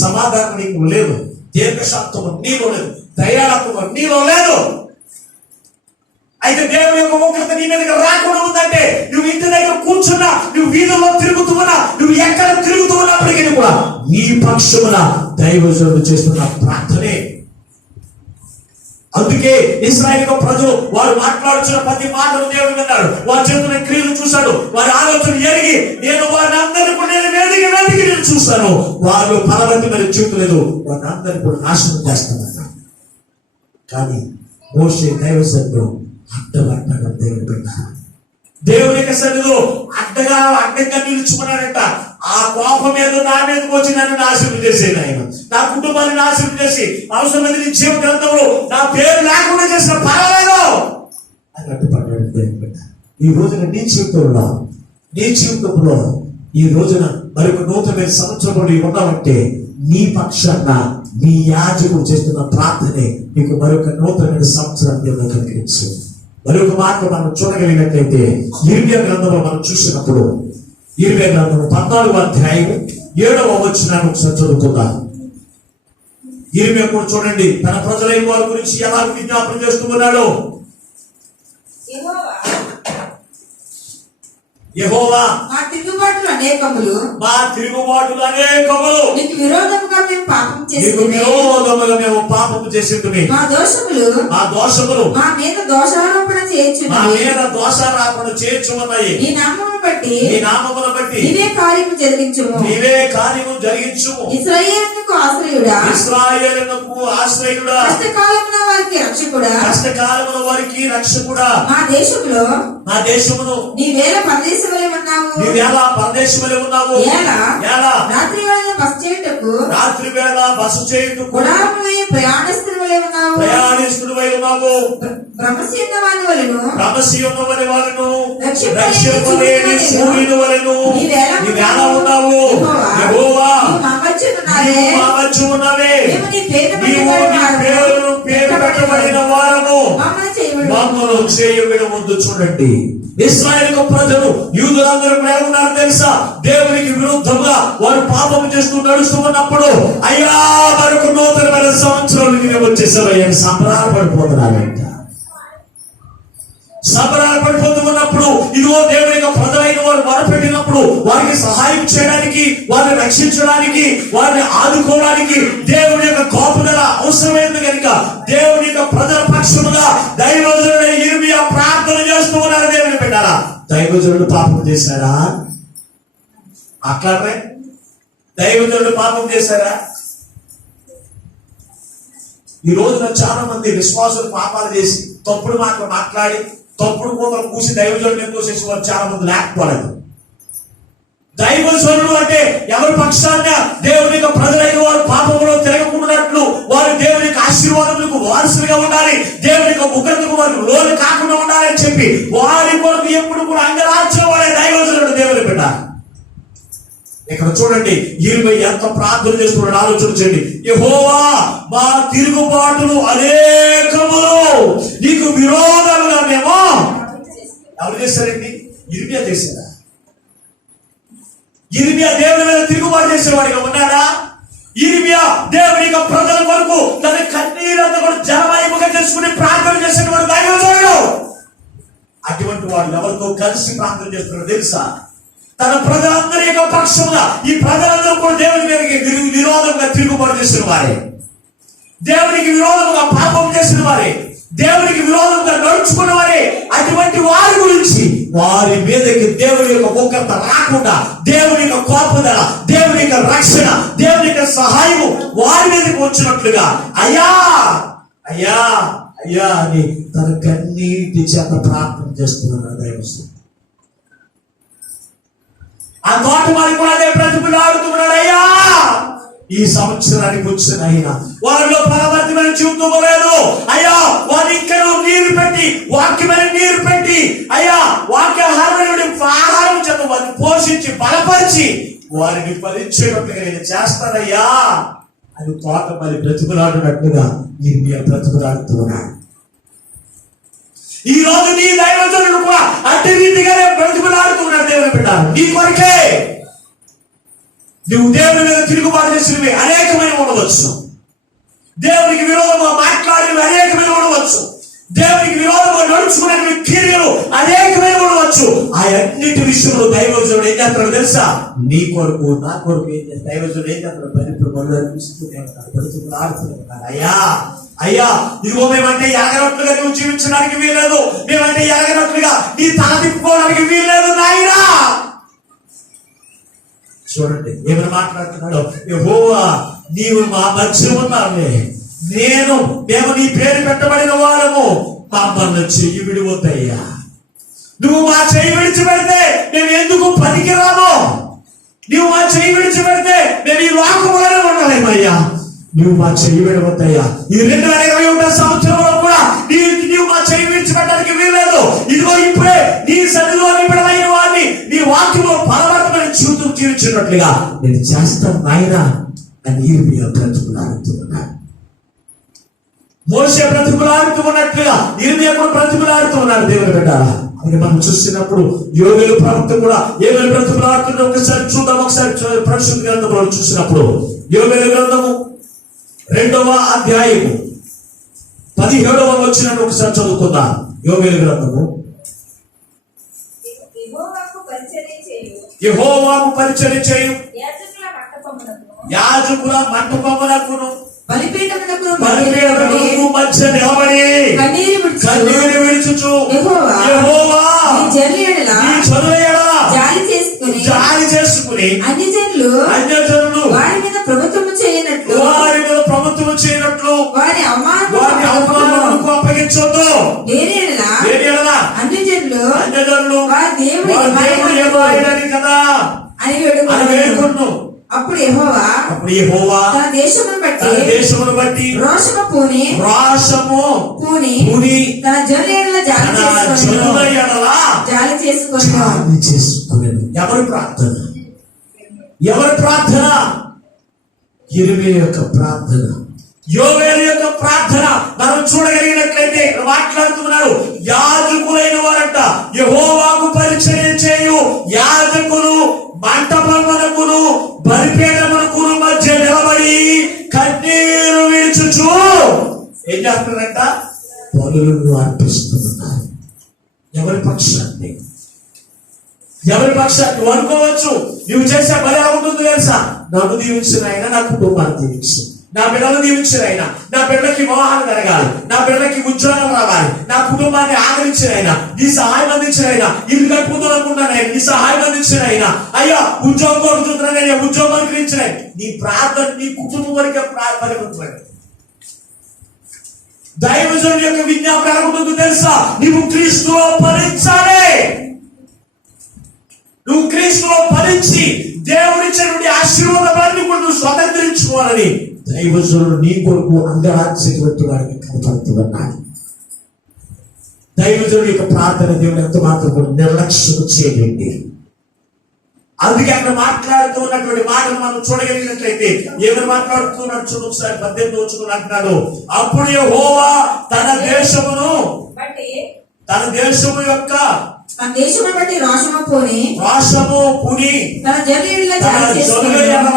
సమాధానం నీకు లేదు, దీర్ఘశాంతము నీలో లేదు, దయాళత్వం నీలో లేదు. అయితే దేవుని యొక్క ఉగ్రత నీ మీదకి రాకుండా ఉందంటే నువ్వు ఇంటి దగ్గర కూర్చున్నా, నువ్వు వీధుల్లో తిరుగుతున్నా, నువ్వు ఎక్కడ తిరుగుతూ ఉన్నప్పటికీ కూడా నీ పక్షమున దైవజనుడు చేస్తున్న ప్రార్థనే. అందుకే ఇశ్రాయేలు ప్రజలు వారు మాట్లాడుతున్న ప్రతి మాటను దేవుడు విన్నాడు, వారు చేస్తున్న క్రియలు చూశాడు, వారి ఆలోచన ఎరిగి నేను వారిని అందరినీ కూడా నేను వెతికి మందిని చూశాను, వాళ్ళు ఫలవంతమైన జీవితం లేదు, వాళ్ళందరినీ కూడా నాశనం చేస్తున్నారు. కానీ మోషే దైవజనుడు అడ్డపడ్డాడు. దేవుని బిడ్డ దేవుని యొక్క సన్నిధిలో అడ్డంగా నిలుచుకున్నాడంట. ఆ కోపం ఏదో నా మీదకి వచ్చి నన్ను నాశనం చేసేది, ఆయన నా కుటుంబాన్ని నాశనం చేసి అవసరమైన నీ జీవ గ్రంథంలో నా పేరు లేకుండా చేసిన పర్వాలేదు అని అడ్డుపడ్డాడు. దేవుని బిడ్డ ఈ రోజున నీ జీవితంలో ఈ రోజున మరొక నూతనమైన సంవత్సరంలో నీవు ఉన్నావంటే నీ పక్షాన నీ యాజకుడు చేస్తున్న ప్రార్థనే నీకు మరొక నూతనమైన సంవత్సరం దేవుడు కలిగించు. మరొక మాట మనం చూడగలిగినట్లయితే ఇర్మియా గ్రంథంలో మనం చూసినప్పుడు ఇర్మియా గ్రంథం 14వ అధ్యాయం 7వ వచనాన్ని ఒకసారి చదువుకుందాం. ఇర్మియా కూడా చూడండి తన ప్రజలైన వారి గురించి ఎలా విజ్ఞాపన చేస్తున్నాడు. యెహోవా మా తిరుగుబాటులు అనేకములు నీకు విరోధముగా మేము పాపం చేసితిమి. మా దోషములు మా మీద దోషారోపణ చేయుచున్నాయి. నీ నామమును బట్టి నీవే కార్యము జరిగించుము. ఇశ్రాయేలునకు ఆశ్రయుడా కష్టకాలమున వారికి రక్షకుడా మా దేశములో నీవేళ పరదేశములే ఉన్నావు. రాత్రి వేళ బస చేయుటకు ప్రయాణిస్తుడవై ఉన్నావు. భ్రమసి ఉన్నవాని వలెను రక్షింపలేని సూర్యుని వలెను నీవేళ ఉన్నావు. యెహోవా నీవు మా మధ్య ఉన్నవే. నీవు నీ పేరు పెట్టబడిన వారము మమ్మను చేయబడి ముందు. చూడండి ఇశ్రాయేలు ప్రజలు యూదులందరూ ఉన్నారు తెలుసా, దేవునికి విరుద్ధంగా వారు పాపం చేస్తూ నడుస్తూ ఉన్నప్పుడు అయ్యా మరొక నూతనమైన సంవత్సరాలు వచ్చేసారు. ఆయన సంబరాలు పడిపోతున్నప్పుడు ఇదిగో దేవుని యొక్క ప్రజలైన వారు మొరపెట్టినప్పుడు వారికి సహాయం చేయడానికి, వారిని రక్షించడానికి, వారిని ఆదుకోవడానికి దేవుని యొక్క కాపుదల అవసరమైంది కనుక దేవుని యొక్క ప్రజల పక్షముగా దైవజనుడు ఇర్మియా ప్రార్థన చేస్తూ ఉన్నారు. దేవుని పెట్టారా దైవజనుడు పాపం చేశారా? అట్లానే దైవజనుడు పాపం చేశారా? ఈ రోజున చాలా మంది విశ్వాసులు పాపాలు చేసి తప్పుడు మాటలు మాట్లాడి తప్పుడు కూతలు కూసి దైవజనుడు ఎంతో చేసి వారు చాలా మంది లేకపోలేదు. దైవజనుడు అంటే ఎవరి పక్షాన దేవుని యొక్క ప్రజలైన వారు పాపంలో తిరగకుండాట్లు వారు దేవుని యొక్క ఆశీర్వాదములకు వారసులుగా ఉండాలి, దేవుని యొక్క ఉగ్రతకు వారు లోను కాకుండా ఉండాలని చెప్పి వారి కొరకు ఎప్పుడు కూడా అంగరాజ్యం వాడే దైవజనుడు దేవుని బిడ్డ. ఇక్కడ చూడండి ఇర్మియా ఎంత ప్రార్థన చేస్తున్నాడు ఆలోచన చేయండి. యెహోవా మా తిరుగుబాటులు అనేకములు నీకు విరోధముగా మేము. ఎవరు చేశారండి? ఇర్మియా చేశారా? ఇర్మియా దేవుని మీద తిరుగుబాటు చేసేవాడిగా ఉన్నాడా? ఇర్మియా దేవుని యొక్క ప్రజల కొరకు తన కన్నీరంతా కూడా జలమయముగా చేసుకుని ప్రార్థన చేసేటువంటి దైవజనుడు. అటువంటి వాడు ఎవరితో కలిసి ప్రార్థన చేస్తున్నాడు తెలుసా? తన ప్రజలందరి యొక్క పక్షంగా ఈ ప్రజలందరూ కూడా దేవుని మీదకి విరోధంగా తిరుగుబాటు చేసిన వారే, దేవునికి విరోధంగా పాపం చేసిన వారే, దేవునికి విరోధంగా నడుచుకున్న వారే. అటువంటి వారి గురించి వారి మీదకి దేవుని యొక్క ఉగ్రత రాకుండా, దేవుని యొక్క కోపదల, దేవుని యొక్క రక్షణ, దేవుని యొక్క సహాయము వారి మీదకి వచ్చినట్లుగా అయ్యా అయ్యా అయ్యా అని తన కన్నీటి చేత ప్రార్థన చేస్తున్నాడు దైవస్తుడు. ఆ తోటమాలి కూడా అదే ప్రతిఫలాడుతున్నాడు. అయ్యా ఈ సంవత్సరానికి వచ్చిన అయినా వారిలో ఫలవంతమైన జీవితం లేదు. అయ్యా వారి ఇంకా నీరు పెట్టి వాక్యమైన నీరు పెట్టి అయ్యా ఆహారం చేత వారిని పోషించి బలపరిచి వారిని ఫలించేటట్టుగా నేను చేస్తానయ్యా అని తోటమాలి ప్రతిఫలాడినట్టుగా ఇర్మియా ప్రతిఫలాడుతున్నాడు. ఈ రోజు నీ దైవజనుడు కూడా అట్టి రీతిగానే ప్రతిఫలాడుతున్నాడు. దేవుని బిడ్డ నీ కొరకే నువ్వు దేవుని మీద తిరుగుబాటు చేసినవి అనేకమైన ఉండవచ్చు, దేవునికి విరోధంగా మాట్లాడినవి అనేకమైన ఉండవచ్చు, దేవునికి విరోధంగా నడుచుకునే క్రియలు అనేకమైన ఉండవచ్చు. ఆ అన్నిటి విషయంలో దైవజనుడు ఏం చేస్తాడు తెలుసా? నీ కొరకు నా కొరకు ఏం చేస్తాడు దైవజనుడు? ఏం చేస్తాడు? పరిపూర్ణ అనిపిస్తూనే ఉంటాడు, ప్రతిఫలాడుతూనే ఉంటాడు. అయ్యా అయ్యా ఇదిగో మేమంటే ఎరగనట్లుగా నువ్వు జీవించడానికి వీల్లేదు, మేమంటే ఎరగనట్లుగా నీ తల తిప్పుకోవడానికి వీల్లేదు నాయనా. చూడండి ఏమైనా మాట్లాడుతున్నాడు, యెహోవా నీవు మా మధ్య ఉన్నావే, మేము నీ పేరు పెట్టబడిన వారము, మమ్మల్ని చెయ్యి విడివద్దయ్యా. నువ్వు మా చెయ్యి విడిచిపెడితే మేము ఎందుకు పనికిరాము? నువ్వు మా చెయ్యి విడిచిపెడితే మేము ఈ లోకములోనే ఉండలేమయ్యా. నువ్వు మా చెయ్యి విడవద్దయ్యా. ఈ 2021 సంవత్సరంలో కూడా నీవు మా చెయ్యి విడిచిపెట్టడానికి వీల్లేదు. ఇదిగో ఇప్పుడే నీ సన్నిధిలో నిబిడమైన వారిని నీ వాక్యంలో బలవంతమైన జీవితం జీవించినట్లుగా నేను చేస్తాను నాయనా అని ఇర్మియా బ్రతుకులాడుతూ ఉన్నాడు. మోషే బ్రతుకులాడుతూ ఉన్నట్లుగా ఇర్మియా కూడా బ్రతుకులాడుతూ ఉన్నాడు. దేవుని బిడ్డ, అది మనం చూసినప్పుడు యోవేలు ప్రవక్త కూడా యోవేలు బ్రతుకులాడుతున్న ఒకసారి చూద్దాం. ఒకసారి పరిశుద్ధ గ్రంథంలో చూసినప్పుడు యోవేలు గ్రంథము 2వ అధ్యాయము 17వ వచనాన్ని ఒకసారి చదువుకుందాం. యోవేలు గ్రంథము. యెహోవాకు పరిచర్య చేయు యాజకుల మంటపమునకును బలిపీఠమునకు మధ్య నిలబడి కన్నీరు విడుచుచు యెహోవా నీ జనుల ఎడల జాలి చేసుకుని అన్యజనులు వారి మీద ప్రభుత్వము చేయనట్లు వారి అవమానములకు అప్పగించొద్దు. అన్యజనులు వారి దేవుడు ఏమాయడని కదా అని వేడుకొను. అప్పుడు యెహోవా తన దేశమును బట్టి రోషము పూని తన జనుల ఎడల జాలి చేసుకొనెను. ఎవరి ప్రార్థన? ఇర్మియా యొక్క ప్రార్థన, యోవేలు యొక్క ప్రార్థన మనం చూడగలిగినట్లయితే మాట్లాడుతున్నారు. యాజకులైన వారంట యెహోవాకు పరిచర్య చేయు యాజకులు మంటపమునకును బలిపీఠమునకును మధ్య నిలబడి కన్నీరు విడుచుచు ఏం చేస్తున్నారంట? బలులను అర్పిస్తున్నారు. ఎవరి పక్షాన్ని నువ్వు అనుకోవచ్చు, నువ్వు చేసే బలి ఎలా ఉంటుందో తెలుసా? నన్ను దీవించిన ఆయన నా కుటుంబాన్ని దీవించు, నా బిడ్డలు దీవించిన ఆయన నా బిడ్డలకి వివాహాలు జరగాలి, నా బిడ్డలకి ఉద్యోగం రావాలి, నా కుటుంబాన్ని ఆదరించిన ఆయన, నీ సహాయం అందించిన ఆయన, ఇల్లు కట్టుకుందాం అనుకున్నాను ఆయన, నీ సహాయం అందించిన ఆయన, అయ్యా ఉద్యోగం కోరుతున్నాను ఉద్యోగం అనుగ్రహించిన ఆయన. నీ ప్రార్థన నీ కుటుంబం వరకే ప్రార్థన. దైవజనుల యొక్క విజ్ఞాపన ఎలా ఉంటుందో తెలుసా? నువ్వు క్రీస్తులో ఫలించాలి. నువ్వు క్రీస్తులో ఫలించి దేవుడిచ్చినటువంటి ఆశీర్వాదాన్ని కూడా నువ్వు స్వతంత్రించుకోవాలని దైవజనుడు నీ కొరకు అంగరాజ్యటువంటి వారికి కనపడుతున్నాడు. దైవజనుడి యొక్క ప్రార్థన దేవుడు ఎంత మాత్రం కూడా నిర్లక్ష్యం చేయండి. అందుకే అక్కడ మాట్లాడుతూ ఉన్నటువంటి మాటలు మనం చూడగలిగినట్లయితే ఏమైనా మాట్లాడుతున్నాడు చూడు. ఒకసారి 18 వచ్చుకుని అంటున్నాడు, అప్పుడు యెహోవా తన దేశము యొక్క దేశమును బట్టి రోషము పూని తన జనుల ఎడల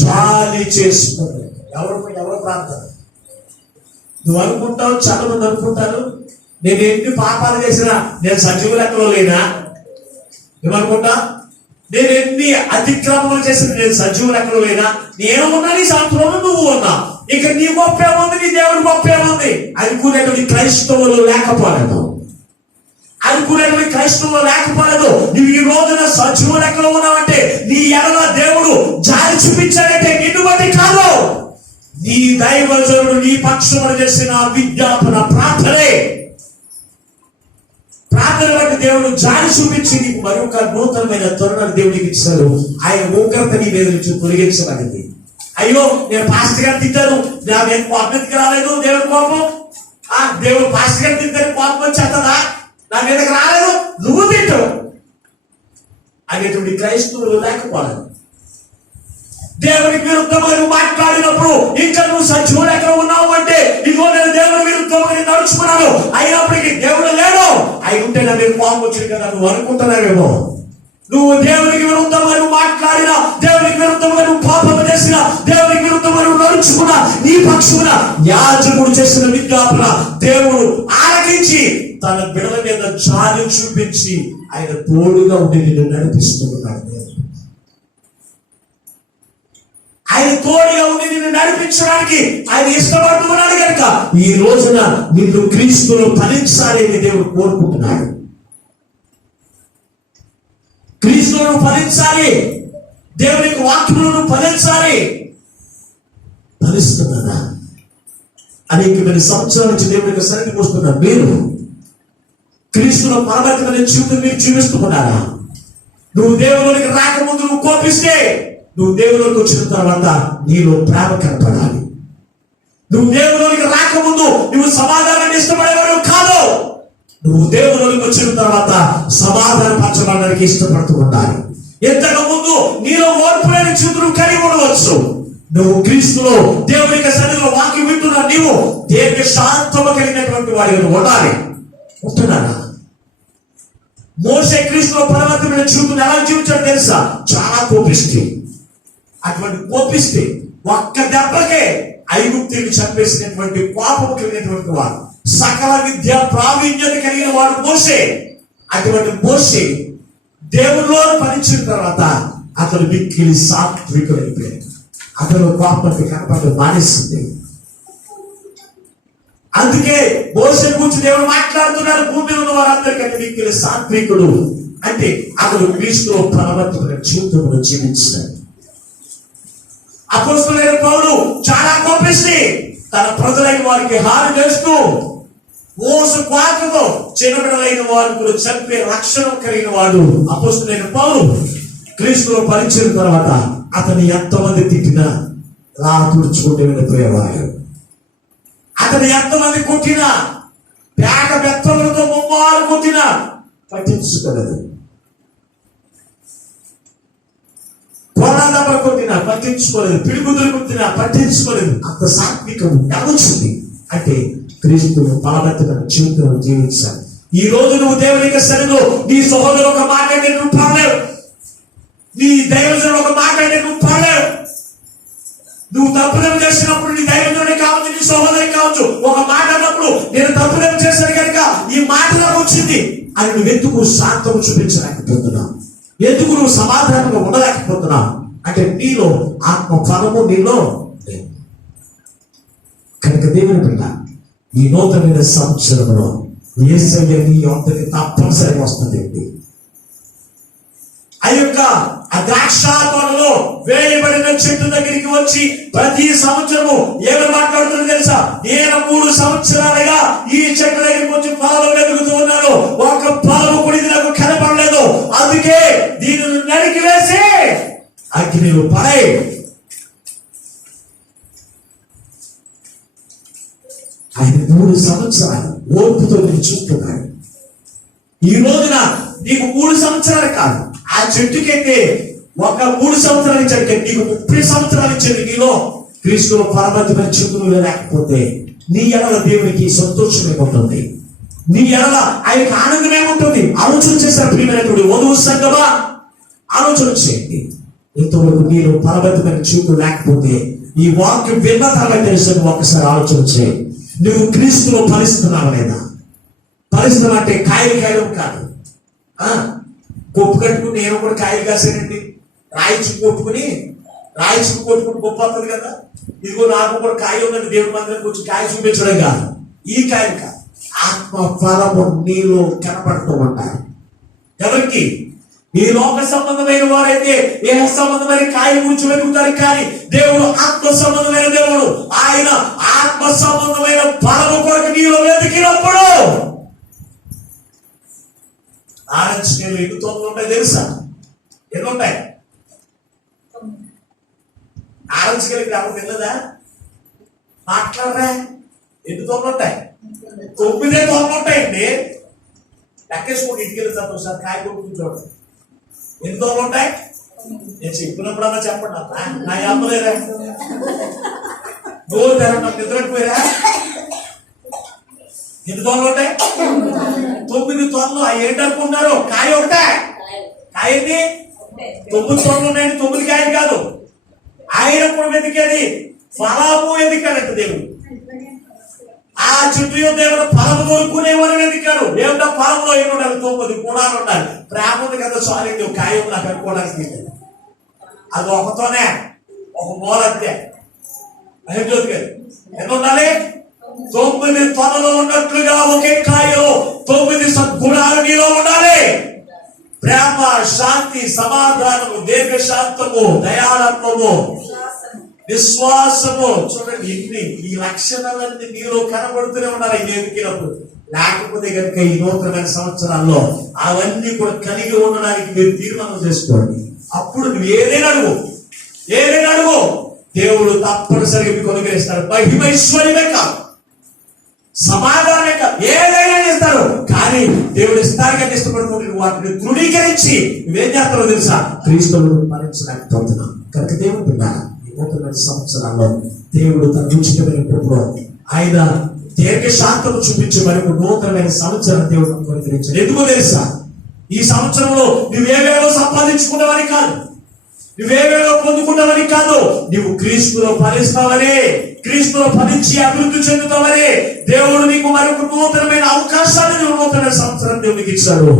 జాలి చేసుకుని. ఎవరు ప్రార్థన? నువ్వు అనుకుంటావు, చాలా మంది అనుకుంటారు, నేను ఎన్ని పాపాలు చేసినా నేను సజీవ లెక్కలో లేనా? ఏమనుకుంటా? నేను ఎన్ని అతిక్రమములు చేసిన నేను సజీవ లెక్కలో లేనా? నేను ఉన్నా నీ సంవత్సరంలో నువ్వు ఉన్నా. ఇక నీ గొప్ప ఏముంది? నీ దేవుడి గొప్ప ఏముంది? అనుకునేటువంటి క్రైస్తవులు లేకపోలేదు. నువ్వు ఈ రోజున సజీవ లెక్కలో ఉన్నావంటే నీ ఎడల దేవుడు జాలి చూపించాడంటే నిన్ను బట్టి కాదు, నీ దైవజనుడు నీ పక్షమున చేసిన విజ్ఞాపన ప్రార్థన బట్టి దేవుడు జాలి చూపించి నీకు మరొక నూతనమైన తరుణాన్ని దేవుడికి ఇచ్చారు. ఆయన ఉగ్రత నీ మీద నుంచి తొలగించబడింది. అయ్యో నేను పాస్టర్ గారు తిట్టాను, నేను కోపంకి రాలేదు, దేవుడి కోపం. దేవుడు పాస్టర్ గారు తిట్టారు, కోపం వచ్చేస్తుందా? నా మీదకి రాలేదు, నువ్వు తిట్టు అనేటువంటి క్రైస్తవులు లేకపోలేదు. దేవునికి విరుద్ధంగా నువ్వు మాట్లాడినప్పుడు ఇంకా నువ్వు సజీవ లెక్కలో ఉన్నావు అంటే ఇదిగో నేను దేవుని విరుద్ధంగా నడుచుకున్నాను, అయినప్పటికీ దేవుడు లేడు. అయి ఉంటే నా మీద కోపం వచ్చింది కదా నువ్వు అనుకుంటున్నావేమో. నువ్వు దేవునికి విరుద్ధంగా నువ్వు మాట్లాడినా, దేవునికి విరుద్ధంగా నువ్వు పాపం చేసినా, దేవునికి విరుద్ధంగా నువ్వు నడుచుకున్నా, నీ పక్షున యాజకుడు చేసిన విజ్ఞాపన దేవుడు ఆలకించి తన బిడల మీద జాలి చూపించి ఆయన తోడుగా ఉండి నిన్ను నడిపిస్తున్నాడు. ఆయన తోడుగా ఉండి నిన్ను నడిపించడానికి ఆయన ఇష్టపడుతున్నాడు కనుక ఈ రోజున నిన్ను క్రీస్తులో ఫలించాలి అని దేవుడు కోరుకుంటున్నాడు. క్రీస్తులో ఫలించాలి. దేవుని యొక్క వాక్యములను ఫలించాలి. ఫలిస్తున్నారా? అనేకమైన సంవత్సరాల నుంచి దేవుని యొక్క సన్నిధికి వస్తున్నారు. మీరు క్రీస్తులో పరమతమైన జీవితం మీరు జీవిస్తున్నారా? నువ్వు దేవునికి రాకముందు నువ్వు కోపిస్తే, నువ్వు దేవునికి వచ్చిన తర్వాత నీలో ప్రేమ కనపడాలి. నువ్వు దేవునికి రాకముందు నువ్వు సమాధానాన్ని ఇష్టపడేవాడు కాదు. నువ్వు దేవునికి వచ్చిన తర్వాత సమాధాన పరచడానికి ఇష్టపడుతూ ఉండాలి. ఎంతకు ముందు నీలో ఓర్పు లేని జీవితం కలిగి ఉండవచ్చు. నువ్వు క్రీస్తులో దేవుని యొక్క సన్నిధిలో వాక్యం వింటున్నా, నీవు దేవుని శాంతము కలిగినటువంటి వాడిగా ఉండాలి. ఉంటున్నారా? మోసే క్రీస్తులో పరమాత్మైన జీవితం ఎలా జీవించాడు తెలుసా? చాలా కోపిస్తే, అటువంటి కోపిస్తే ఒక్క దెబ్బకే ఐగుప్తుని చంపేసినటువంటి కోపం కలిగినటువంటి వాడు, సకల విద్య ప్రావీణ్యత కలిగిన వాడు మోసే. అటువంటి మోసే దేవుల్లో ఫలించిన తర్వాత అతను మిక్కిలి సాత్వికుడు అయిపోయాడు. అతను కోపానికి కనపడడం మానేసింది. అందుకే మోసే గురించి దేవుడు మాట్లాడుతున్నాడు, భూమి మీద ఉన్న వారందరికంటే మిక్కిలి సాత్వికుడు అంటే అతను క్రీస్తులో పరమత్మైన జీవితంలో జీవించాడు. అపోస్తలుడైన పౌలు చాలా కోపిస్తే తన ప్రజలైన వారికి హాని చేస్తూ మోస కోపంతో చిన్నబిడ్డలైన వారికి చంపే రక్షణ కలిగిన వాడు అపోస్తలుడైన పౌలు. క్రీస్తులో పరిచయం తర్వాత అతను ఎంతమంది తిట్టినా రా తుడుచుకుంటూ వెళ్ళిపోయేవాడు. అతను ఎంతమంది కొట్టినా, పేక బెత్తములతో ముమ్మారు కొట్టినా పట్టించుకోలేదు. కొరదమ్మ కొట్టినా పట్టించుకోలేదు, పిడుగుదులు కొట్టినా పట్టించుకోలేదు. అంత సాత్వికం వచ్చింది అంటే క్రీస్తు పరమతమైన జీవితం జీవించాలి. ఈ రోజు నువ్వు దేవునికి సరిలో నీ సహోదరు ఒక మాట అంటే నువ్వు పడలేవు, నీ దైవజనుడు ఒక మాట అంటే నువ్వు పడలేవు. నువ్వు తప్పుదం చేసినప్పుడు నీ దైవజనుడే కావచ్చు, నీ సహోదరి కావచ్చు, ఒక మాట అన్నప్పుడు నేను తప్పుదం చేశాను కనుక ఈ మాటలకు వచ్చింది అని నువ్వు ఎందుకు శాంతం చూపించలేకపోతున్నావు? ఎందుకు నువ్వు సమాధానంగా ఉండలేకపోతున్నావు? అంటే నీలో ఆత్మ ఫలము నీలో లేదు. కనుక దేవుని బిడ్డ, ఈ నూతనమైన సంవత్సరంలో యేసయ్య నీ యొద్దకు తప్పనిసరిగా వస్తుందండి. ఆ యొక్క ద్రాక్ష తోటలో వేయబడిన చెట్టు దగ్గరికి వచ్చి ప్రతి సంవత్సరము ఏమని మాట్లాడుతుందో తెలుసా? నేను 3 సంవత్సరాలుగా ఈ చెట్టు దగ్గరికి వచ్చి ఫలం వెతుకుతూ ఉన్నాను, ఒక ఫలము కూడా ఇది నాకు కనపడలేదు. అందుకే దీనిని నరికి వేసి అగ్నిలో పడే. ఆయన 3 సంవత్సరాలు ఓర్పుతో నేను చూస్తున్నాడు. ఈ రోజున నీకు 3 సంవత్సరాలు కాదు, ఆ చెట్టుకైతే ఒక 3 సంవత్సరాలు ఇచ్చాడు, నీకు 30 సంవత్సరాలు ఇచ్చాడు. నీలో క్రీస్తులో పరమతమైన జీవితంలో లేకపోతే నీ ఎడల దేవునికి సంతోషం ఏముంటుంది? నీ ఎడల ఆయనకు ఆనందం ఏముంటుంది? ఆలోచన చేశారు ప్రియమైనటువంటి వధువు సంగమా, ఆలోచన చేయండి. ఇంతవరకు నీలో పరమతమైన జీవితం లేకపోతే ఈ వాక్యం విన్న తర్వాత తెలుసు. ఒకసారి ఆలోచన చేయి, నువ్వు క్రీస్తులో ఫలిస్తున్నావు లేదా? ఫలిస్తున్నావు అంటే కాయలు కాయడం కాదు. కొప్పు కట్టుకుని నేను కూడా కాయలు కాసానండి, రాయిచు కొట్టుకుని గొప్ప అవుతుంది కదా, ఇదిగో నాకు కూడా కాయ ఉందండి, దేవుడి మందిరానికి వచ్చి కాయ చూపించడం కాదు. ఈ కాయలు కాదు, ఆత్మ ఫలము నీలో కనపడుతూ ఉంటాయి. ఎవరికి? ఈ లోక సంబంధమైన వారైతే ఏ సంబంధమైన కాయ గురించి వెతుకుతారు, కానీ దేవుడు ఆత్మ సంబంధమైన దేవుడు. ఆయన ఆత్మ సంబంధమైన ఫలము కొరకు నీలో వెతికినప్పుడు ఆరెంజ్ నీళ్ళు ఎన్ని తోటలు ఉంటాయి తెలుసా? ఎన్ని ఉంటాయి? ఆరెంజ్ గెలికి ఎవరు తెలియదా? మాట్లాడరా? ఎన్ని తోటలు ఉంటాయి? 9 తోటలు ఉంటాయండి. లెక్కేసుకోండి, ఇంటికి వెళ్తాను ఒకసారి కాయ కొట్టుకుని చూడండి. ఎన్ని తోటలు ఉంటాయి? నేను చెప్పినప్పుడన్నా చెప్పండి. నా అమ్మలేరా? నోరు తెరన్నా, నిద్రపోయారా? ఎన్ని తోటలు ఉంటాయి? 9 తోటలు. ఏంటనుకుంటున్నారు? కాయ ఒకటే. కాయని 9 తోటలు ఉన్నాయని 9 కాయలు కాదు. ఆయన కూడా వెతికేది ఫలము వెతికాడంట దేవుడు. ఆ చుట్టూ దేవుడు ఫలము కోరుకునేవారు వెతికాడు. దేవుడు ఫలంలో ఏమి ఉండాలి? 9 గుణాలు ఉండాలి. ప్రేమ ఉంది కదా, సారీ కాయ నాకు అనుకోవడానికి అది ఒకతోనే ఒక మూలంతే. జ్యోతి గారు ఎన్ని ఉండాలి? 9 తొనలు ఉన్నట్లుగా ఒకే కాయలో 9 సద్గుణాలు నీలో ఉండాలి. ప్రేమ, శాంతి, సమాధానము, దీర్ఘశాంతము, దయాళత్వము, విశ్వాసము. చూడండి, ఈ లక్షణాలన్నీ నీలో కనబడుతూనే ఉన్నారు ఈ ఎదిగినప్పుడు. లేకపోతే కనుక ఈ నూతనమైన సంవత్సరాల్లో అవన్నీ కూడా కలిగి ఉండడానికి మీరు తీర్మానం చేసుకోండి. అప్పుడు నువ్వు ఏదైనా అడుగు దేవుడు తప్పనిసరిగా మీకు అనుగ్రహిస్తారు. మహిమైశ్వర్యమే కాదు, సమాధానమే కాదు, ఏదైనా చేస్తారు. కానీ దేవుడు ఇస్తానికి ఇష్టపడుతుంది. వాటిని తృణీకరించి నువ్వేం చేస్తారో తెలుసా? క్రీస్తువును మరించలేకపోతున్నాం. కనుక దేవుడు బిడ్డారా, ఈ నూతనమైన సంవత్సరాల్లో దేవుడు తన ఉచితమైన కృపలో ఆయన దీర్ఘశాంతము చూపించి మరొక నూతనమైన సంవత్సరం దేవుడు అనుగ్రహించాడు. ఎందుకో తెలుసా? ఈ సంవత్సరంలో నువ్వేవేవో సంపాదించుకున్నవని కాదు, నువ్వేవేవో పొందుకున్నవని కాదు, నువ్వు క్రీస్తులో ఫలిస్తావని, క్రీస్తులో ఫలించి అభివృద్ధి చెందుతావని దేవుడు నీకు మరొక నూతనమైన అవకాశాన్ని నువ్వు నూతన సంవత్సరం దేవునికి ఇచ్చాడు.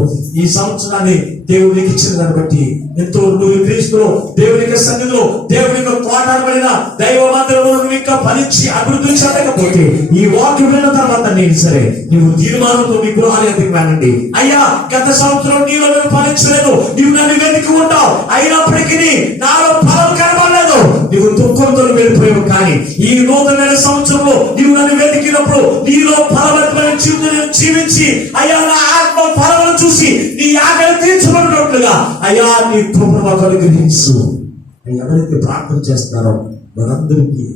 ఈ సంవత్సరాన్ని దేవునికి ఇచ్చిన దాన్ని బట్టి ఎంతో నువ్వు క్రీస్తులో దేవుని సన్నిధిలో దేవుని తోటాడబడిన దైవ మందిరంలో నువ్వు ఇంకా ఫలించి అభివృద్ధి చెందకపోతే ఈ వాక్యం విన్న తర్వాత నేను సరే నువ్వు తీర్మానంతో మీ గృహాలయానికి వెళ్ళండి. అయ్యా, గత సంవత్సరం నీలో నేను ఫలించలేదు, నీవు నన్ను వెతికి ఉంటావు, అయినప్పటికీ నాలో ఫలం కనబడలేదు, నీవు దుఃఖంతో వెళ్ళిపోయావు. కానీ ఈ నూతనమైన సంవత్సరంలో నీవు నన్ను వెతికినప్పుడు నీలో ఫలవంతమైన జీవితం జీవించి అయ్యా నా ఆత్మ ఫలమును చూసి నీ ఆకలి తీర్చబడినట్లుగా అయ్యా నీ కృపను మాకు అనుగ్రహించు. ఎవరైతే ప్రార్థన చేస్తారో వారందరికీ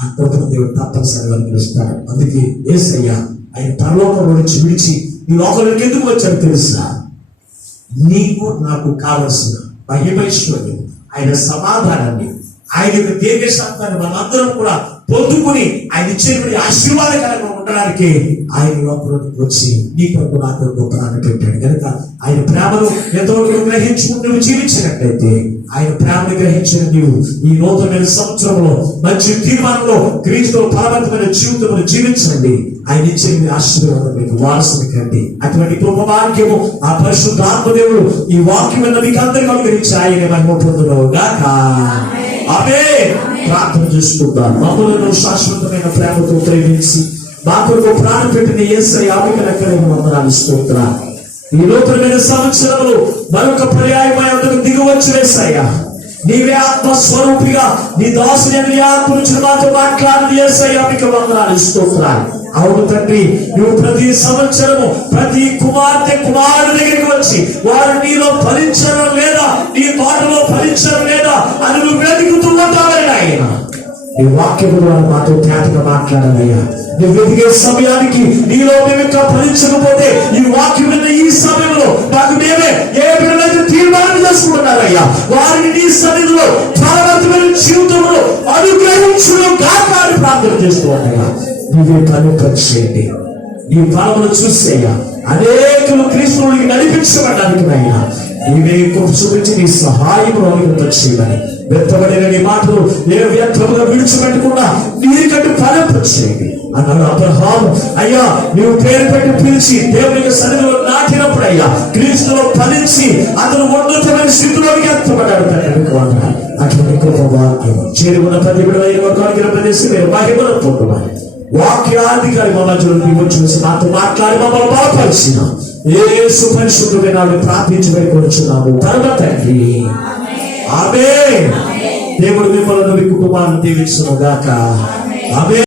ఆ కృపను దేవుడు తప్పనిసరిగా అనుగ్రహిస్తాడు. అందుకే యేసయ్యా ఆయన పరలోకంలో నుంచి విడిచి ఈ లోకంలోకి ఎందుకు వచ్చాడు తెలుసా? నీకు నాకు కావలసిన మహిమైశ్వర్యం, ఆయన సమాధానాన్ని, ఆయన యొక్క దీర్ఘశాంతాన్ని మనందరం కూడా పొందుకుని ఆయన ఇచ్చేటువంటి ఆశీర్వాదకరంగా ఉండడానికి ఆయన లోపలికి వచ్చి నీ కొరకు నా కొరకు ప్రాణం పెట్టాడు. కనుక ఆయన ప్రేమను ఎంతవరకు గ్రహించుకుని నువ్వు జీవించినట్లయితే ఆయన ప్రేమను గ్రహించిన నీవు ఈ నూతనమైన సంవత్సరంలో మంచి తీర్మానంలో క్రీస్తులో ఫలవంతమైన జీవితంలో జీవించండి. ఆయన ఇచ్చే ఆశీర్వాదం మీకు వారసుని కండి. అటువంటి కృప వాక్యము ఆ పరిశుద్ధ ఆత్మదేవుడు ఈ వాక్యం మీకు అందరికీ అనుగ్రహించి ఆయన మహిమ పొందునుగాక. ఆమేన్. ప్రార్థన చేసుకుందాం. మమ్మల్ని శాశ్వతమైన ప్రేమతో ప్రేమించి మా కొరకు ప్రాణం పెట్టిన యేసయ్య ఆమెకలెక్కలేని వందనాలు స్తోత్రాలు. ఈ నూతనమైన సంవత్సరంలో మరొక పర్యాయమై అందుకు దిగువచ్చు యేసయ్య. నీవే ఆత్మ స్వరూపిగా నీ దాసుని నీ ఆత్మ నుంచి మాతో మాట్లాడిన యేసయ్య మీకు వందనాలు స్తోత్రాలు. అవును తండ్రి, నువ్వు ప్రతి సంవత్సరము ప్రతి కుమార్తె కుమారుడి దగ్గరికి వచ్చి వారు నీలో ఫలించడం లేదా, నీ తోటలో ఫలించడం లేదా అని నువ్వు వెతుకుతూ ఉంటావని ఆయన నీ వాక్యము ద్వారా మాతో ఖ్యాతిగా మాట్లాడాలయ్యా. నువ్వు వెతికే సమయానికి నీలో మేము ఇంకా ఫలించకపోతే ఈ వాక్యం విన్న ఈ సమయంలో మాకు మేమే ఏ బిడ్డలైతే తీర్మానం చేసుకుంటున్నారయ్యా వారిని నీ సన్నిధిలో ఫలవంతమైన జీవితంలో అనుగ్రహించును గాక అని ప్రార్థన చేస్తూ ఉన్నాయా. నువ్వే కనుపరిచేయండి. నీ ఫలమును చూసేయ్యా అనేకులు క్రీస్తువునికి నడిపించబడడానికి అయినా నీవే చూపించి నీ సహాయం అనుగ్రహించమని వ్యర్థపడిన నీ మాటలు ఏ వ్యర్థముగా విడిచిపెట్టకుండా నీకంటే ఫలింపచేయండి అన్నాడు అబ్రహాము. అయ్యా, నువ్వు పేరు పెట్టి పిలిచి దేవునికి సన్నిధిలో నాటినప్పుడు అయ్యా క్రీస్తులో ఫలించి అతను ఉన్నతమైన స్థితిలోకి ఎత్తబడ్డాడు. అటువంటి గొప్ప వాక్యం చేరి ఉన్న ప్రతి విడవైన వర్గానికి ప్రదేశం మీరు మహిమను పొందమని వాక్యాధికారి మమ్మల్ని చూసి నాతో మాట్లాడి మమ్మల్ని బలపరిచిన యేసు పరిశుద్ధుడైన నామమున ప్రార్థించబడి కూర్చున్నాము పరమ తండ్రి. ఆమేన్. దేవుడు మిమ్మల్ని మీ కుటుంబాన్ని దీవించును గాక. ఆమేన్.